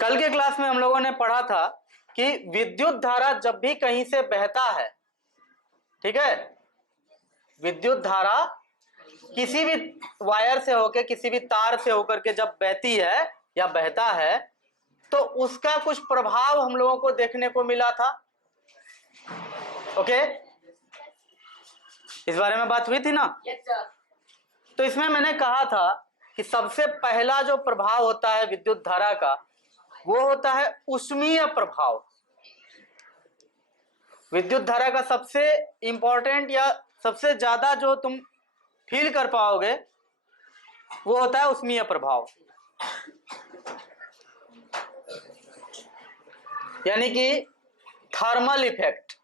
कल के क्लास में हम लोगों ने पढ़ा था कि विद्युत धारा जब भी कहीं से बहता है, ठीक है, विद्युत धारा किसी भी वायर से होकर, किसी भी तार से होकर के जब बहती है या बहता है तो उसका कुछ प्रभाव हम लोगों को देखने को मिला था। ओके, इस बारे में बात हुई थी ना? तो इसमें मैंने कहा था कि सबसे पहला जो प्रभाव होता है विद्युत धारा का वो होता है ऊष्मीय प्रभाव। विद्युत धारा का सबसे इंपॉर्टेंट या सबसे ज्यादा जो तुम फील कर पाओगे वो होता है ऊष्मीय प्रभाव, यानी कि थर्मल इफेक्ट।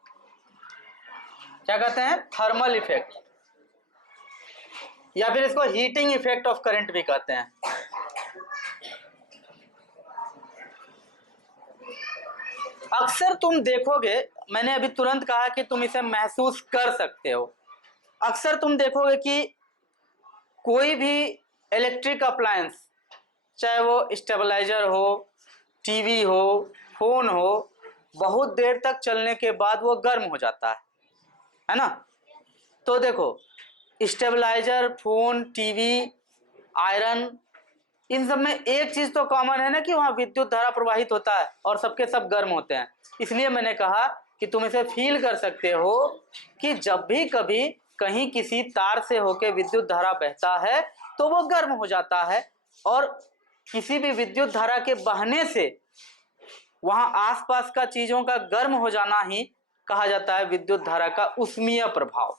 क्या कहते हैं? थर्मल इफेक्ट, या फिर इसको हीटिंग इफेक्ट ऑफ करंट भी कहते हैं। अक्सर तुम देखोगे, मैंने अभी तुरंत कहा कि तुम इसे महसूस कर सकते हो। अक्सर तुम देखोगे कि कोई भी इलेक्ट्रिक अप्लायंस, चाहे वो स्टेबलाइजर हो, टीवी हो, फोन हो, बहुत देर तक चलने के बाद वो गर्म हो जाता है ना? तो देखो, स्टेबलाइजर, फोन, टीवी, आयरन, इन सब में एक चीज तो कॉमन है ना कि वहां विद्युत धारा प्रवाहित होता है और सबके सब गर्म होते हैं। इसलिए मैंने कहा कि तुम इसे फील कर सकते हो कि जब भी कभी कहीं किसी तार से होकर विद्युत धारा बहता है तो वो गर्म हो जाता है, और किसी भी विद्युत धारा के बहने से वहां आसपास का चीजों का गर्म हो जाना ही कहा जाता है विद्युत धारा का ऊष्मीय प्रभाव,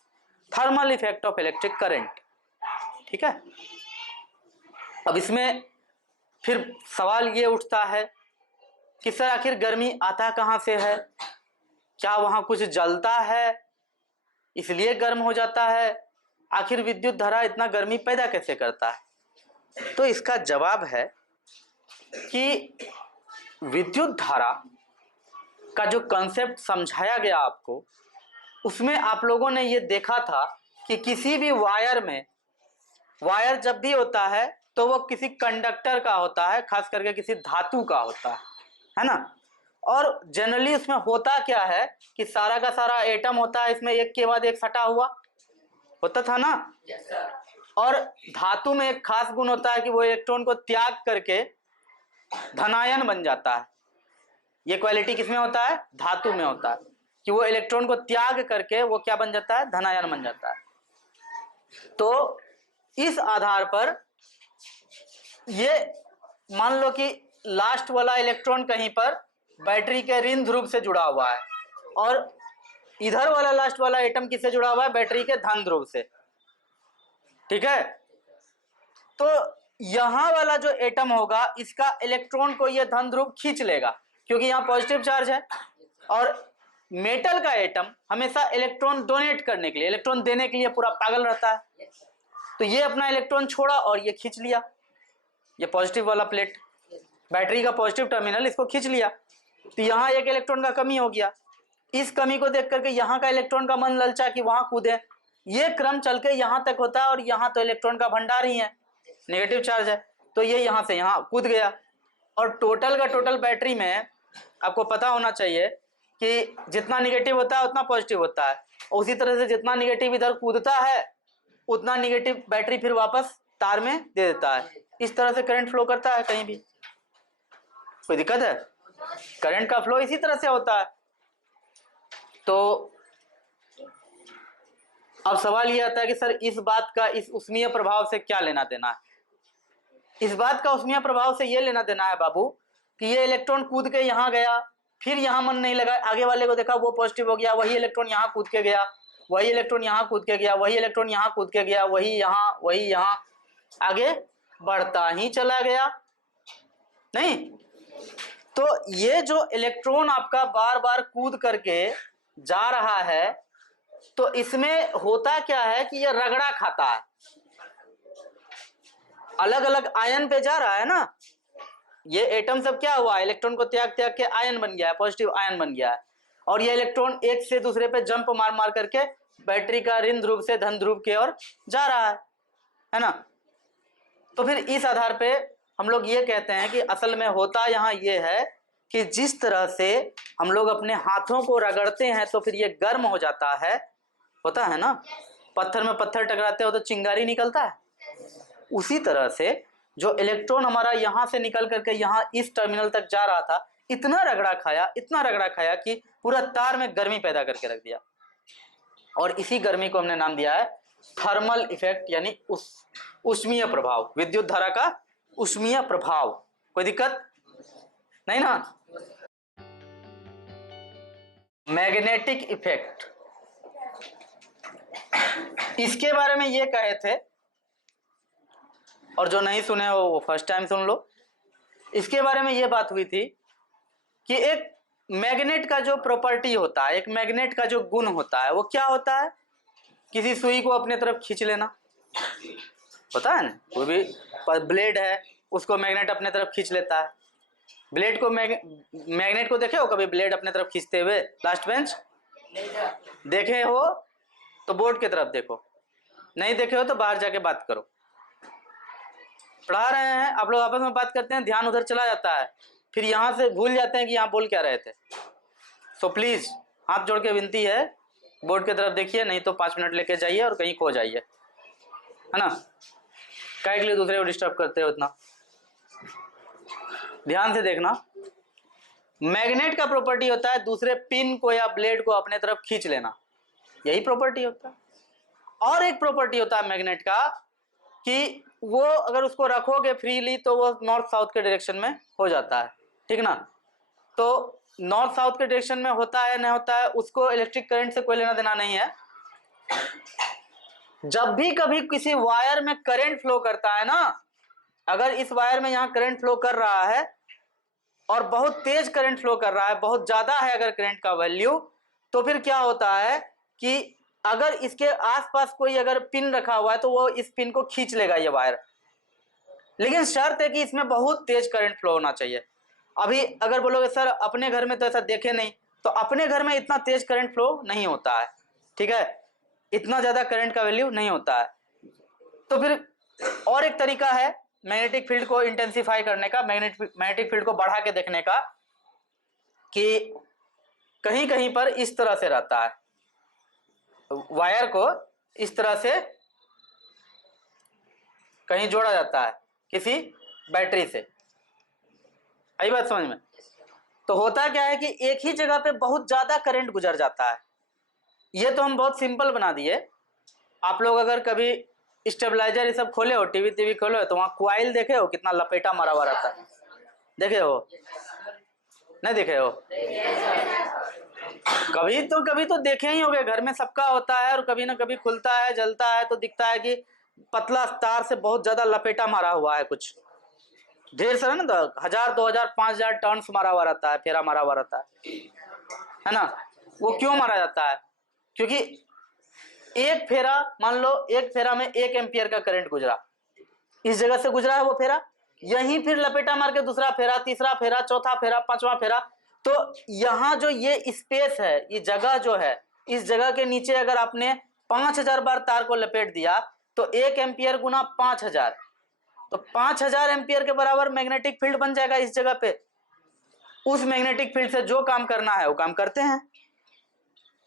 thermal effect of electric current. ठीक है, अब इसमें फिर सवाल ये उठता है कि सर आखिर गर्मी आता कहां से है? क्या वहां कुछ जलता है इसलिए गर्म हो जाता है? आखिर विद्युत धारा इतना गर्मी पैदा कैसे करता है? तो इसका जवाब है कि विद्युत धारा का जो कंसेप्ट समझाया गया आपको, उसमें आप लोगों ने ये देखा था कि किसी भी वायर में, वायर जब भी होता है तो वो किसी कंडक्टर का होता है, खास करके किसी धातु का होता है ना? और जनरली उसमें होता क्या है कि सारा का सारा एटम होता है, इसमें एक के बाद एक सटा हुआ होता था ना? और धातु में एक खास गुण होता है कि वो इलेक्ट्रॉन को त्याग करके धनायन बन जाता है। ये क्वालिटी किसमें होता है? धातु में होता है कि वो इलेक्ट्रॉन को त्याग करके वो क्या बन जाता है? धनायन बन जाता है। तो इस आधार पर ये मान लो कि लास्ट वाला इलेक्ट्रॉन कहीं पर बैटरी के ऋण ध्रुव से जुड़ा हुआ है और इधर वाला लास्ट वाला एटम किससे जुड़ा हुआ है? बैटरी के धन ध्रुव से। ठीक है, तो यहां वाला जो एटम होगा इसका इलेक्ट्रॉन को ये धन ध्रुव खींच लेगा क्योंकि यहां पॉजिटिव चार्ज है, और मेटल का एटम हमेशा इलेक्ट्रॉन डोनेट करने के लिए, इलेक्ट्रॉन देने के लिए पूरा पागल रहता है। तो ये अपना इलेक्ट्रॉन छोड़ा और ये खींच लिया, ये पॉजिटिव वाला प्लेट, बैटरी का पॉजिटिव टर्मिनल इसको खींच लिया। तो यहाँ एक इलेक्ट्रॉन का कमी हो गया। इस कमी को देख करके यहाँ का इलेक्ट्रॉन का मन ललचा कि वहां कूदे। ये क्रम चल के यहाँ तक होता है और यहाँ तो इलेक्ट्रॉन का भंडार ही है, नेगेटिव चार्ज है, तो ये यहाँ से यहाँ कूद गया। और टोटल का टोटल बैटरी में आपको पता होना चाहिए कि जितना निगेटिव होता है उतना पॉजिटिव होता है, और उसी तरह से जितना निगेटिव इधर कूदता है उतना निगेटिव बैटरी फिर वापस तार में दे देता है। इस तरह से करंट फ्लो करता है। कहीं भी कोई दिक्कत है? करंट का फ्लो इसी तरह से होता है। तो अब सवाल ये आता है कि सर इस बात का इस ऊष्मीय प्रभाव से क्या लेना देना है? इस बात का ऊष्मीय प्रभाव से ये लेना देना है बाबू कि ये इलेक्ट्रॉन कूद के यहाँ गया, फिर यहाँ मन नहीं लगा, आगे वाले को देखा वो पॉजिटिव हो गया, वही इलेक्ट्रॉन यहाँ कूद के गया, वही इलेक्ट्रॉन यहाँ कूद के गया, वही इलेक्ट्रॉन यहाँ कूद के गया, वही यहाँ आगे बढ़ता ही चला गया। नहीं, तो ये जो इलेक्ट्रॉन आपका बार बार कूद करके जा रहा है, तो इसमें होता क्या है कि ये रगड़ा खाता है, अलग अलग आयन पे जा रहा है ना। ये एटम सब क्या हुआ? इलेक्ट्रॉन को त्याग त्याग के आयन बन गया है, पॉजिटिव आयन बन गया है, और ये इलेक्ट्रॉन एक से दूसरे पे जंप मार मार करके बैटरी का ऋण ध्रुव से धन ध्रुव की ओर जा रहा है ना। तो फिर इस आधार पे हम लोग ये कहते हैं कि असल में होता यहाँ ये है कि जिस तरह से हम लोग अपने हाथों को रगड़ते हैं तो फिर ये गर्म हो जाता है, होता है ना, पत्थर में पत्थर टकराते हो तो चिंगारी निकलता है, उसी तरह से जो इलेक्ट्रॉन हमारा यहाँ से निकल करके यहाँ इस टर्मिनल तक जा रहा था, इतना रगड़ा खाया, इतना रगड़ा खाया कि पूरा तार में गर्मी पैदा करके रख दिया। और इसी गर्मी को हमने नाम दिया है थर्मल इफेक्ट, यानी उष्मीय प्रभाव, विद्युत धारा का उष्मीय प्रभाव। कोई दिक्कत नहीं ना? मैग्नेटिक इफेक्ट, इसके बारे में ये कहे थे, और जो नहीं सुने हो वो फर्स्ट टाइम सुन लो। इसके बारे में ये बात हुई थी कि एक मैग्नेट का जो प्रॉपर्टी होता है, एक मैग्नेट का जो गुण होता है, वो क्या होता है? किसी सुई को अपने तरफ खींच लेना, होता है ना, कोई भी ब्लेड है उसको मैग्नेट अपने तरफ खींच लेता है। ब्लेड को मैग्नेट को देखे हो कभी ब्लेड अपने तरफ खींचते हुए? लास्ट बेंच देखे हो तो बोर्ड की तरफ देखो, नहीं देखे हो तो बाहर जाके बात करो। पढ़ा रहे हैं, आप लोग आपस में बात करते हैं, ध्यान उधर चला जाता है, फिर यहाँ से भूल जाते हैं कि यहाँ बोल क्या रहे थे। सो प्लीज हाथ जोड़ के विनती है, बोर्ड की तरफ देखिए, नहीं तो 5 मिनट लेके जाइए और कहीं खो जाइए, है ना। काहे के लिए दूसरे को डिस्टर्ब करते हो इतना? ध्यान से देखना, मैग्नेट का प्रॉपर्टी होता है दूसरे पिन को या ब्लेड को अपने तरफ खींच लेना, यही प्रॉपर्टी होता है। और एक प्रॉपर्टी होता है मैग्नेट का कि वो अगर उसको रखोगे फ्रीली तो वो नॉर्थ साउथ के डायरेक्शन में हो जाता है, ठीक ना। तो नॉर्थ साउथ के डायरेक्शन में होता है नहीं होता है उसको इलेक्ट्रिक करंट से कोई लेना देना नहीं है। जब भी कभी किसी वायर में करंट फ्लो करता है ना, अगर इस वायर में यहाँ करंट फ्लो कर रहा है और बहुत तेज करंट फ्लो कर रहा है, बहुत ज्यादा है अगर करंट का वैल्यू, तो फिर क्या होता है कि अगर इसके आसपास कोई अगर पिन रखा हुआ है तो वो इस पिन को खींच लेगा ये वायर, लेकिन शर्त है कि इसमें बहुत तेज करंट फ्लो होना चाहिए। अभी अगर बोलोगे सर अपने घर में तो ऐसा देखे नहीं, तो अपने घर में इतना तेज करंट फ्लो नहीं होता है, ठीक है, इतना ज्यादा करंट का वैल्यू नहीं होता है। तो फिर और एक तरीका है मैग्नेटिक फील्ड को इंटेंसिफाई करने का, मैग्नेटिक फील्ड को बढ़ा के देखने का, कि कहीं कहीं पर इस तरह से रहता है, वायर को इस तरह से कहीं जोड़ा जाता है किसी बैटरी से, आई बात समझ में? तो होता क्या है कि एक ही जगह पे बहुत ज्यादा करंट गुजर जाता है। ये तो हम बहुत सिंपल बना दिए। आप लोग अगर कभी स्टेबलाइजर ये सब खोले हो, टीवी खोले हो, तो वहां क्वाइल देखे हो कितना लपेटा मारा हुआ रहता है, देखे हो? नहीं देखे हो? कभी तो देखे ही होंगे, घर में सबका होता है, और कभी ना कभी खुलता है, जलता है तो दिखता है कि पतला तार से बहुत ज्यादा लपेटा मारा हुआ है, कुछ ढेर सारा ना, 1000 2000 5000 टर्न्स मारा हुआ रहता है, फेरा मारा हुआ रहता है ना। वो क्यों मारा जाता है? क्योंकि एक फेरा, मान लो एक फेरा में 1 एम्पियर का करंट गुजरा, इस जगह से गुजरा है वो फेरा, यहीं फिर लपेटा मार के दूसरा फेरा, तीसरा फेरा, चौथा फेरा, 5वां फेरा, तो यहाँ जो ये स्पेस है, ये जगह जो है, इस जगह के नीचे अगर आपने 5000 बार तार को लपेट दिया तो 1 एम्पियर गुना 5000, तो 5000 एम्पियर के बराबर मैग्नेटिक फील्ड बन जाएगा इस जगह पे। उस मैग्नेटिक फील्ड से जो काम करना है वो काम करते हैं।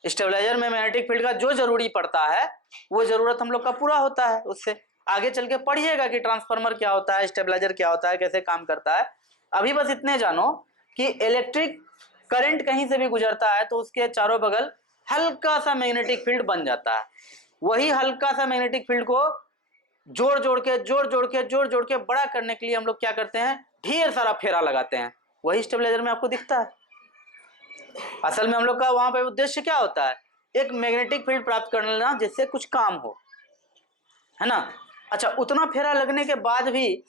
स्टेबलाइजर में मैग्नेटिक फील्ड का जो जरूरी पड़ता है वो जरूरत हम लोग का पूरा होता है। उससे आगे चल के पढ़िएगा कि ट्रांसफार्मर क्या होता है, स्टेबलाइजर क्या होता है, कैसे काम करता है। अभी बस इतने जानो कि इलेक्ट्रिक करंट कहीं से भी गुजरता है तो उसके चारों बगल हल्का सा मैग्नेटिक फील्ड बन जाता है। वही हल्का सा मैग्नेटिक फील्ड को जोड़ जोड़ के बड़ा करने के लिए हम लोग क्या करते हैं, ढेर सारा फेरा लगाते हैं। वही स्टेबलाइजर में आपको दिखता है। असल में हम लोग का वहां पे उद्देश्य क्या होता है, एक मैग्नेटिक फील्ड प्राप्त कर लेना जिससे कुछ काम हो, है ना। अच्छा, उतना फेरा लगने के बाद भी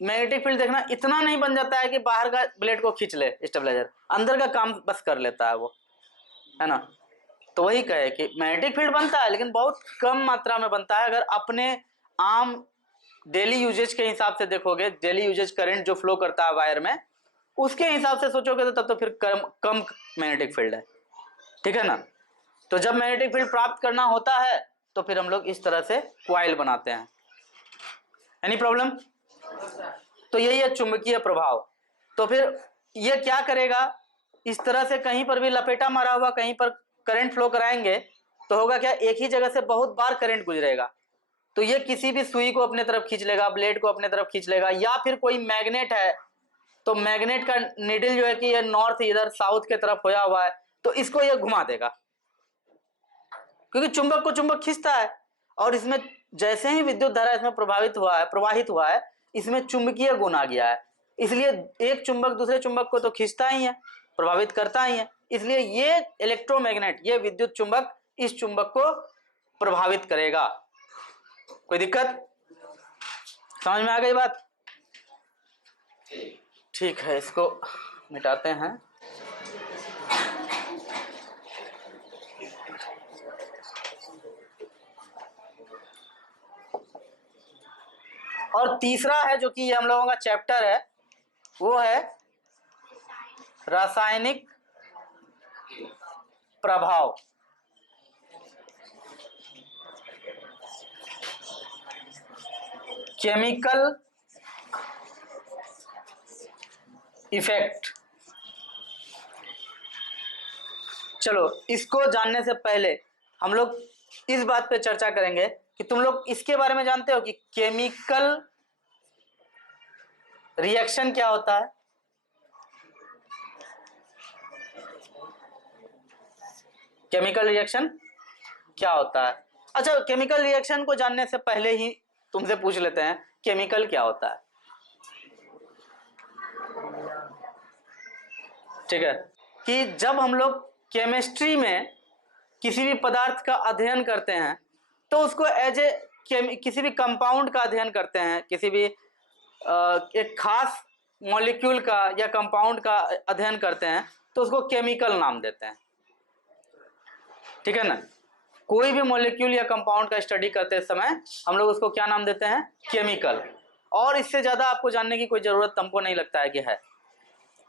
मैग्नेटिक फील्ड देखना इतना नहीं बन जाता है कि बाहर का ब्लेड को खींच ले स्टेबलाइजर, अंदर का काम बस कर लेता है वो, है ना। तो वही कहे कि मैग्नेटिक फील्ड बनता है लेकिन बहुत कम मात्रा में बनता है। अगर अपने आम डेली यूजेज के हिसाब से देखोगे, डेली यूजेज करंट जो फ्लो करता है वायर में, उसके हिसाब से सोचोगे तो तब तो फिर कम मैग्नेटिक फील्ड है, ठीक है ना। तो जब मैग्नेटिक फील्ड प्राप्त करना होता है तो फिर हम लोग इस तरह से क्वाइल बनाते हैं। Any problem? तो यही है चुंबकीय प्रभाव। तो फिर ये क्या करेगा, इस तरह से कहीं पर भी लपेटा मारा हुआ कहीं पर करंट फ्लो कराएंगे तो होगा क्या, एक ही जगह से बहुत बार करंट गुजरेगा, तो ये किसी भी सुई को अपने तरफ खींच लेगा, ब्लेड को अपने तरफ खींच लेगा। या फिर कोई मैग्नेट है तो मैग्नेट का निडल जो है कि ये नॉर्थ इधर साउथ के तरफ होया हुआ है तो इसको ये घुमा देगा, क्योंकि चुंबक को चुंबक खींचता है। और इसमें जैसे ही विद्युत धारा इसमें प्रवाहित हुआ है इसमें चुंबकीय गुण आ गया है, इसलिए एक चुंबक दूसरे चुंबक को तो खींचता ही है, प्रभावित करता ही है, इसलिए ये इलेक्ट्रोमैग्नेट, ये विद्युत चुंबक इस चुंबक को प्रभावित करेगा। कोई दिक्कत, समझ में आ गई बात? ठीक है, इसको मिटाते हैं। और तीसरा है जो कि हम लोगों का चैप्टर है वो है रासायनिक प्रभाव। Chemical effect. चलो, इसको जानने से पहले हम लोग इस बात पे चर्चा करेंगे कि तुम लोग इसके बारे में जानते हो कि केमिकल रिएक्शन क्या होता है? केमिकल रिएक्शन क्या होता है? अच्छा, केमिकल रिएक्शन को जानने से पहले ही तुमसे पूछ लेते हैं केमिकल क्या होता है। ठीक है, कि जब हम लोग केमिस्ट्री में किसी भी पदार्थ का अध्ययन करते हैं तो उसको एज ए किसी भी कंपाउंड का अध्ययन करते हैं, किसी भी एक खास मॉलिक्यूल का या कंपाउंड का अध्ययन करते हैं तो उसको केमिकल नाम देते हैं। ठीक है ना, कोई भी मॉलिक्यूल या कंपाउंड का स्टडी करते समय हम लोग उसको क्या नाम देते हैं? केमिकल। और इससे ज्यादा आपको जानने की कोई जरूरत हमको नहीं लगता है कि है,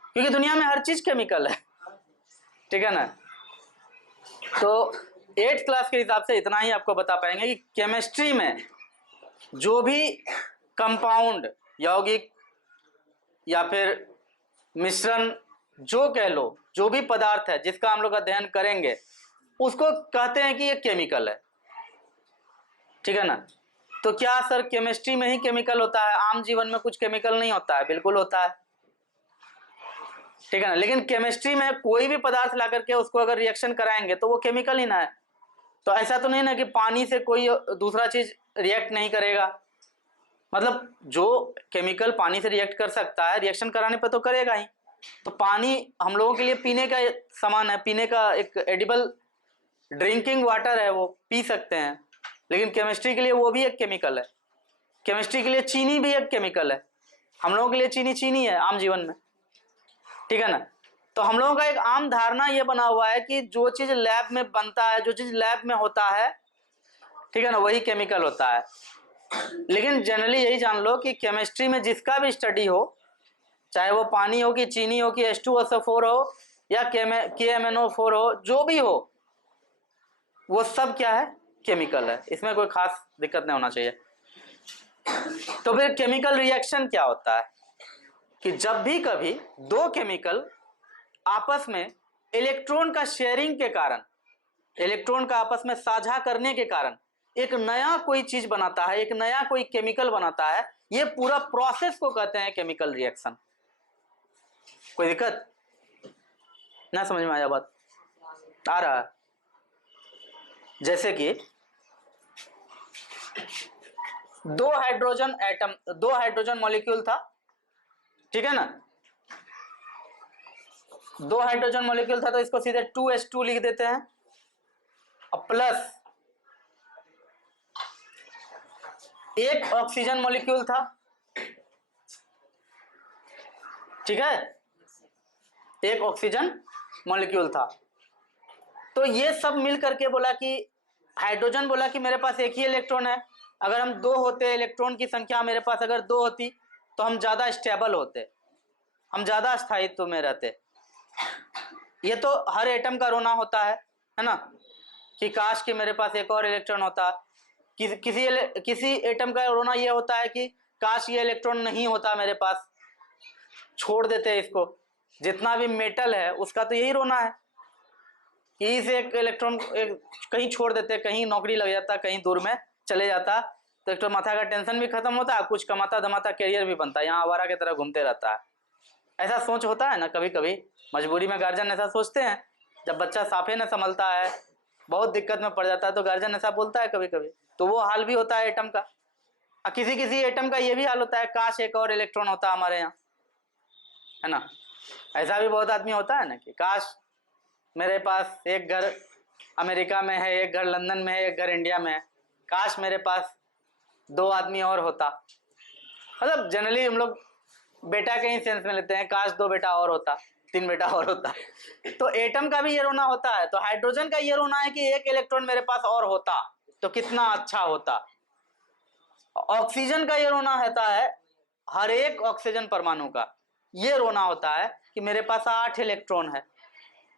क्योंकि दुनिया में हर चीज केमिकल है। ठीक है ना, तो 8th क्लास के हिसाब से इतना ही आपको बता पाएंगे कि केमिस्ट्री में जो भी कंपाउंड, यौगिक या फिर मिश्रण, जो कह लो, जो भी पदार्थ है जिसका हम लोग अध्ययन करेंगे उसको कहते हैं कि ये केमिकल है। ठीक है ना, तो क्या सर केमिस्ट्री में ही केमिकल होता है, आम जीवन में कुछ केमिकल नहीं होता है? बिल्कुल होता है। ठीक है ना, लेकिन केमिस्ट्री में कोई भी पदार्थ ला करके उसको अगर रिएक्शन कराएंगे तो वो केमिकल ही ना है। तो ऐसा तो नहीं ना कि पानी से कोई दूसरा चीज रिएक्ट नहीं करेगा, मतलब जो केमिकल पानी से रिएक्ट कर सकता है रिएक्शन कराने पर तो करेगा ही। तो पानी हम लोगों के लिए पीने का सामान है, पीने का एक एडिबल ड्रिंकिंग वाटर है, वो पी सकते हैं, लेकिन केमिस्ट्री के लिए वो भी एक केमिकल है। केमिस्ट्री के लिए चीनी भी एक केमिकल है, हम लोगों के लिए चीनी चीनी है आम जीवन में। ठीक है ना, तो हम लोगों का एक आम धारणा ये बना हुआ है कि जो चीज लैब में बनता है, जो चीज लैब में होता है, ठीक है ना, वही केमिकल होता है। लेकिन जनरली यही जान लो कि केमिस्ट्री में जिसका भी स्टडी हो, चाहे वो पानी हो कि चीनी हो कि H2SO4 हो या KMNO4 हो, जो भी हो, वो सब क्या है? केमिकल है। इसमें कोई खास दिक्कत नहीं होना चाहिए। तो फिर केमिकल रिएक्शन क्या होता है? कि जब भी कभी दो केमिकल आपस में इलेक्ट्रॉन का शेयरिंग के कारण, इलेक्ट्रॉन का आपस में साझा करने के कारण एक नया कोई चीज बनाता है, एक नया कोई केमिकल बनाता है, ये पूरा प्रोसेस को कहते हैं केमिकल रिएक्शन। कोई दिक्कत ना? समझ में आया बात? आ रहा है? जैसे कि दो हाइड्रोजन मॉलिक्यूल था, ठीक है ना, दो हाइड्रोजन मॉलिक्यूल था तो इसको सीधे 2H2 लिख देते हैं, और प्लस एक ऑक्सीजन मॉलिक्यूल था। ठीक है, एक ऑक्सीजन मॉलिक्यूल था। तो ये सब मिल करके बोला कि हाइड्रोजन बोला कि मेरे पास एक ही इलेक्ट्रॉन है, अगर हम दो होते, इलेक्ट्रॉन की संख्या मेरे पास अगर दो होती तो हम ज़्यादा स्टेबल होते, हम ज़्यादा स्थायित्व में रहते। ये तो हर एटम का रोना होता है ना, कि काश कि मेरे पास एक और इलेक्ट्रॉन होता। किसी एटम का रोना ये होता है कि काश ये इलेक्ट्रॉन नहीं होता मेरे पास, छोड़ देते इसको। जितना भी मेटल है उसका तो यही रोना है कि इस एक इलेक्ट्रॉन कहीं छोड़ देते, कहीं नौकरी लग जाता, कहीं दूर में चले जाता, तो एक तो माथा का टेंशन भी खत्म होता, कुछ कमाता धमाता कैरियर भी बनता, यहाँ आवारा की तरह घूमते रहता है। ऐसा सोच होता है ना कभी कभी, मजबूरी में गार्जियन ऐसा सोचते हैं। जब बच्चा साफे न संभलता है, बहुत दिक्कत में पड़ जाता है, तो गार्जियन ऐसा बोलता है कभी कभी। तो वो हाल भी होता है एटम का। किसी किसी एटम का ये भी हाल होता है, काश एक और इलेक्ट्रॉन होता हमारे यहाँ, है ना। ऐसा भी बहुत आदमी होता है ना कि काश मेरे पास एक घर अमेरिका में है, एक घर लंदन में है, एक घर इंडिया में है, काश मेरे पास 2 आदमी और होता। मतलब जनरली हम लोग बेटा के ही सेंस में लेते हैं, काश 2 बेटा और होता, 3 बेटा और होता। तो एटम का भी ये रोना होता है। तो हाइड्रोजन का ये रोना है कि एक इलेक्ट्रॉन मेरे पास और होता तो कितना अच्छा होता। ऑक्सीजन का ये रोना होता है, हर एक ऑक्सीजन परमाणु का ये रोना होता है कि मेरे पास 8 इलेक्ट्रॉन है,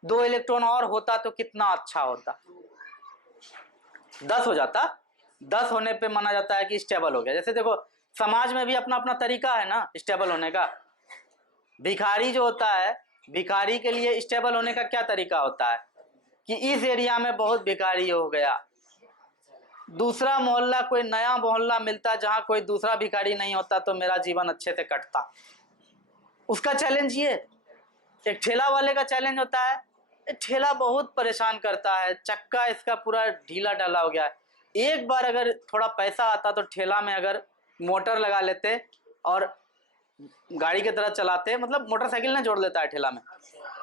2 इलेक्ट्रॉन और होता तो कितना अच्छा होता। 10 हो जाता, 10 होने पे माना जाता है कि स्टेबल हो गया। जैसे देखो समाज में भी अपना अपना तरीका है ना स्टेबल होने का। भिखारी जो होता है, भिखारी के लिए स्टेबल होने का क्या तरीका होता है कि इस एरिया में बहुत भिखारी हो गया, दूसरा मोहल्ला, कोई नया मोहल्ला मिलता जहां कोई दूसरा भिखारी नहीं होता तो मेरा जीवन अच्छे से कटता। उसका चैलेंज ये। एक ठेला वाले का चैलेंज होता है, ठेला बहुत परेशान करता है, चक्का इसका पूरा ढीला ढाला हो गया है। एक बार अगर थोड़ा पैसा आता तो ठेला में अगर मोटर लगा लेते और गाड़ी की तरह चलाते, मतलब मोटरसाइकिल ना जोड़ लेता है ठेला में,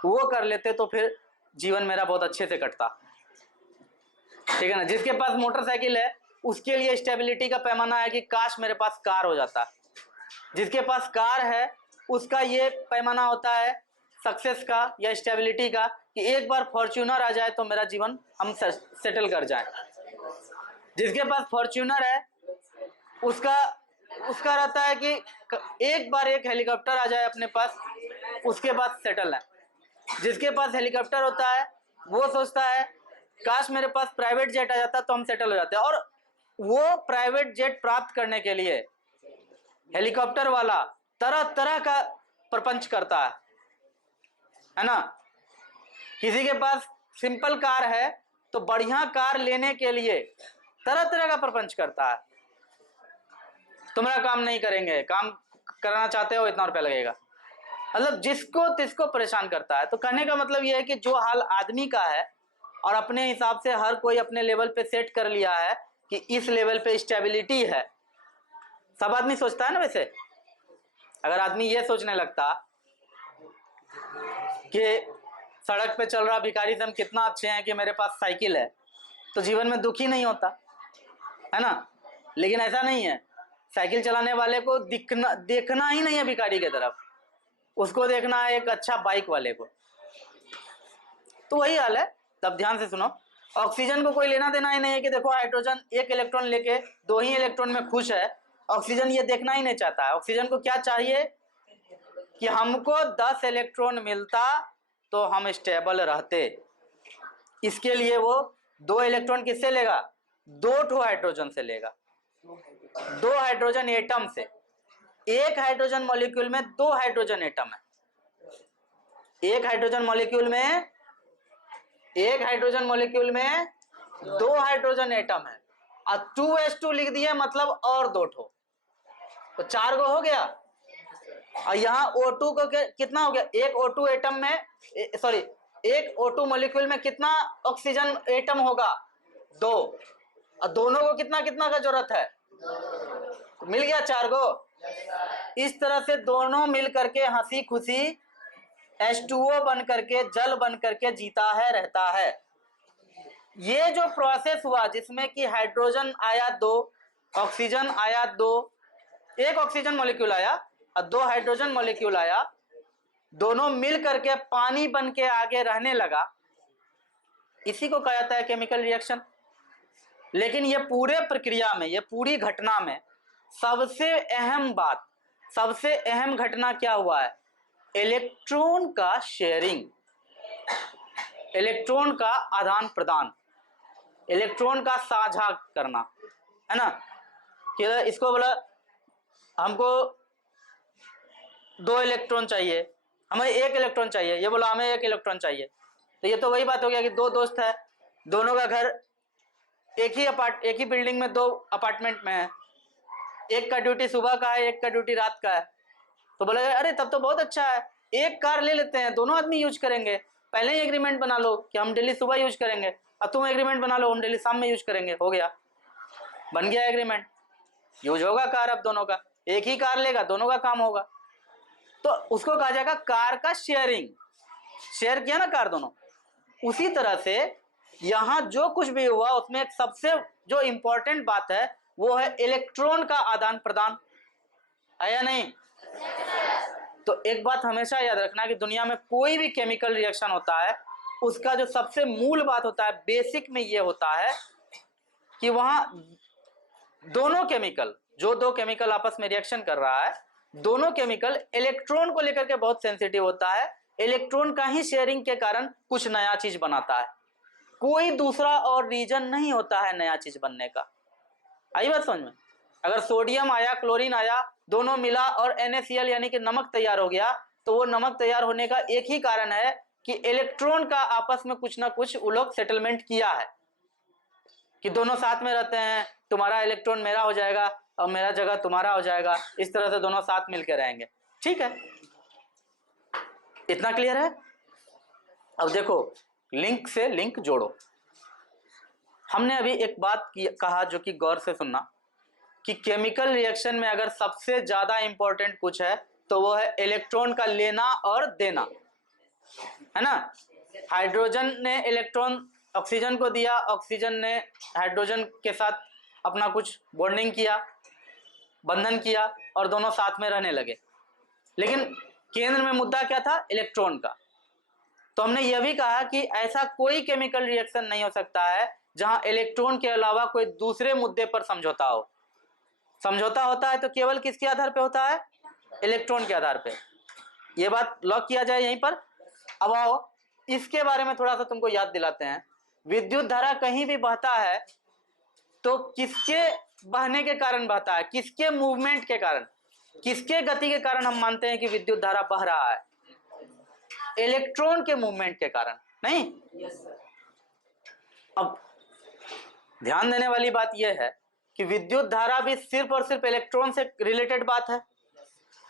वो कर लेते तो फिर जीवन मेरा बहुत अच्छे से कटता। ठीक है ना। जिसके पास मोटरसाइकिल है उसके लिए स्टेबिलिटी का पैमाना है कि काश मेरे पास कार हो जाता। जिसके पास कार है उसका ये पैमाना होता है सक्सेस का या स्टेबिलिटी का कि एक बार फॉर्च्यूनर आ जाए तो मेरा जीवन हम सेटल कर जाए। जिसके पास फॉर्च्यूनर है उसका रहता है कि एक बार एक हेलीकॉप्टर आ जाए अपने पास, उसके बाद सेटल है। जिसके पास हेलीकॉप्टर होता है वो सोचता है काश मेरे पास प्राइवेट जेट आ जाता तो हम सेटल हो जाते। और वो प्राइवेट जेट प्राप्त करने के लिए हेलीकॉप्टर वाला तरह तरह का प्रपंच करता है ना। किसी के पास सिंपल कार है तो बढ़िया कार लेने के लिए तरह तरह का प्रपंच करता है। तुम्हारा काम नहीं करेंगे, काम कराना चाहते हो इतना रुपया लगेगा, मतलब जिसको तिसको परेशान करता है। तो कहने का मतलब यह है कि जो हाल आदमी का है और अपने हिसाब से हर कोई अपने लेवल पे सेट कर लिया है कि इस लेवल पे स्टेबिलिटी है। सब आदमी सोचता है ना। वैसे अगर आदमी ये सोचने लगता कि सड़क पे चल रहा भिखारी से हम कितना अच्छे हैं कि मेरे पास साइकिल है, तो जीवन में दुखी नहीं होता, है ना। लेकिन ऐसा नहीं है। साइकिल चलाने वाले को देखना ही नहीं है भिखारी की तरफ, उसको देखना है एक अच्छा बाइक वाले को। तो वही हाल है। तब ध्यान से सुनो, ऑक्सीजन को कोई लेना देना ही नहीं है कि देखो हाइड्रोजन एक इलेक्ट्रॉन लेके 2 ही इलेक्ट्रॉन में खुश है। ऑक्सीजन ये देखना ही नहीं चाहता है। ऑक्सीजन को क्या चाहिए कि हमको 10 इलेक्ट्रॉन मिलता तो हम स्टेबल रहते। इसके लिए वो 2 इलेक्ट्रॉन किससे लेगा? 2 हाइड्रोजन से लेगा, 2 हाइड्रोजन एटम से। एक हाइड्रोजन मॉलिक्यूल में 2 हाइड्रोजन एटम है। एक हाइड्रोजन मॉलिक्यूल में 2 हाइड्रोजन एटम है और 2s2 लिख दिए, मतलब और 2 ठो, तो 4 गो हो गया। और यहाँ O2 को कितना हो गया? एक O2 एटम में सॉरी एक O2 मॉलिक्यूल में कितना ऑक्सीजन एटम होगा? 2। और दोनों को कितना कितना का जरूरत है? मिल गया 4 गो। इस तरह से दोनों मिल करके हंसी खुशी H2O बन करके, जल बन करके जीता है, रहता है। ये जो प्रोसेस हुआ जिसमें कि हाइड्रोजन आया 2, ऑक्सीजन आया 2, एक ऑक्सीजन मॉलिक्यूल आया और 2 हाइड्रोजन मॉलिक्यूल आया, दोनों मिल करके पानी बन के आगे रहने लगा, इसी को कहा जाता है केमिकल रिएक्शन। लेकिन ये पूरे प्रक्रिया में, ये पूरी घटना में सबसे अहम बात, सबसे अहम घटना क्या हुआ है? इलेक्ट्रॉन का शेयरिंग, इलेक्ट्रॉन का आदान प्रदान, इलेक्ट्रॉन का साझा करना, है ना। कि इसको बोला हमको 2 इलेक्ट्रॉन चाहिए, हमें 1 इलेक्ट्रॉन चाहिए, ये बोला हमें 1 इलेक्ट्रॉन चाहिए, तो ये तो वही बात हो गया कि 2 दोस्त है, दोनों का घर एक ही बिल्डिंग में 2 अपार्टमेंट में है, एक का ड्यूटी सुबह का है, एक का ड्यूटी रात का है, तो बोला अरे तब तो बहुत अच्छा है, एक कार ले लेते हैं, दोनों आदमी यूज करेंगे, पहले ही एग्रीमेंट बना लो कि हम डेली सुबह यूज करेंगे, अब तुम एग्रीमेंट बना लो हम डेली शाम में यूज करेंगे, हो गया, बन गया एग्रीमेंट, यूज होगा कार अब दोनों का, एक ही कार लेगा, दोनों का काम होगा, तो उसको कहा जाएगा कार का शेयरिंग, शेयर किया ना कार दोनों। उसी तरह से यहां जो कुछ भी हुआ उसमें एक सबसे जो इंपॉर्टेंट बात है वो है इलेक्ट्रॉन का आदान प्रदान, है या नहीं? तो एक बात हमेशा याद रखना कि दुनिया में कोई भी केमिकल रिएक्शन होता है उसका जो सबसे मूल बात होता है, बेसिक में ये होता है कि वहां दोनों केमिकल, जो 2 केमिकल आपस में रिएक्शन कर रहा है, दोनों केमिकल इलेक्ट्रॉन को लेकर के बहुत सेंसिटिव होता है, इलेक्ट्रॉन का ही शेयरिंग के कारण कुछ नया चीज बनाता है, कोई दूसरा और रीजन नहीं होता है नया चीज बनने का। आई बात समझ में? अगर सोडियम आया, क्लोरीन आया, दोनों मिला और NaCl यानी कि नमक तैयार हो गया, तो वो नमक तैयार होने का एक ही कारण है कि इलेक्ट्रॉन का आपस में कुछ ना कुछ वो लोग सेटलमेंट किया है कि दोनों साथ में रहते हैं, तुम्हारा इलेक्ट्रॉन मेरा हो जाएगा और मेरा जगह तुम्हारा हो जाएगा, इस तरह से दोनों साथ मिलकर रहेंगे। ठीक है, इतना क्लियर है? अब देखो, लिंक से लिंक जोड़ो। हमने अभी एक बात कहा जो कि गौर से सुनना, कि केमिकल रिएक्शन में अगर सबसे ज्यादा इंपॉर्टेंट कुछ है तो वो है इलेक्ट्रॉन का लेना और देना, है ना? हाइड्रोजन ने इलेक्ट्रॉन ऑक्सीजन को दिया, ऑक्सीजन ने हाइड्रोजन के साथ अपना कुछ बॉन्डिंग किया, बंधन किया और दोनों साथ में रहने लगे, लेकिन केंद्र में मुद्दा क्या था? इलेक्ट्रॉन का। तो हमने यह भी कहा कि ऐसा कोई केमिकल रिएक्शन नहीं हो सकता है जहां इलेक्ट्रॉन के अलावा कोई दूसरे मुद्दे पर समझौता हो। समझौता होता है तो केवल किसके आधार पे होता है? इलेक्ट्रॉन के आधार पे। ये बात लॉक किया जाए यहीं पर। अब आओ इसके बारे में थोड़ा सा तुमको याद दिलाते हैं। विद्युत धारा कहीं भी बहता है तो किसके बहने के कारण बहता है? किसके मूवमेंट के कारण, किसके गति के कारण हम मानते हैं कि विद्युत धारा बह रहा है? इलेक्ट्रॉन के मूवमेंट के कारण, नहीं? अब ध्यान देने वाली बात यह है कि विद्युत धारा भी सिर्फ और सिर्फ इलेक्ट्रॉन से रिलेटेड बात है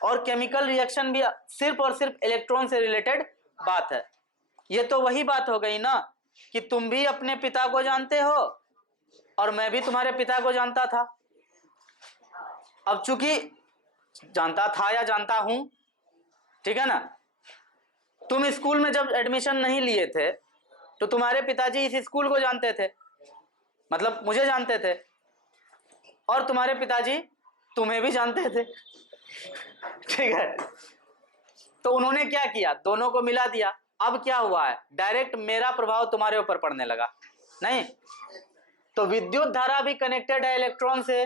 और केमिकल रिएक्शन भी सिर्फ और सिर्फ इलेक्ट्रॉन से रिलेटेड बात है। ये तो वही बात हो गई ना कि तुम भी अपने पिता को जानते हो और मैं भी तुम्हारे पिता को जानता था। अब चूंकि जानता था या जानता हूं, ठीक है ना, तुम स्कूल में जब एडमिशन नहीं लिए थे तो तुम्हारे पिताजी इस स्कूल को जानते थे, मतलब मुझे जानते थे, और तुम्हारे पिताजी तुम्हें भी जानते थे, ठीक है? तो उन्होंने क्या किया? दोनों को मिला दिया। अब क्या हुआ है? डायरेक्ट मेरा प्रभाव तुम्हारे ऊपर पड़ने लगा, नहीं? तो विद्युत धारा भी कनेक्टेड है इलेक्ट्रॉन से,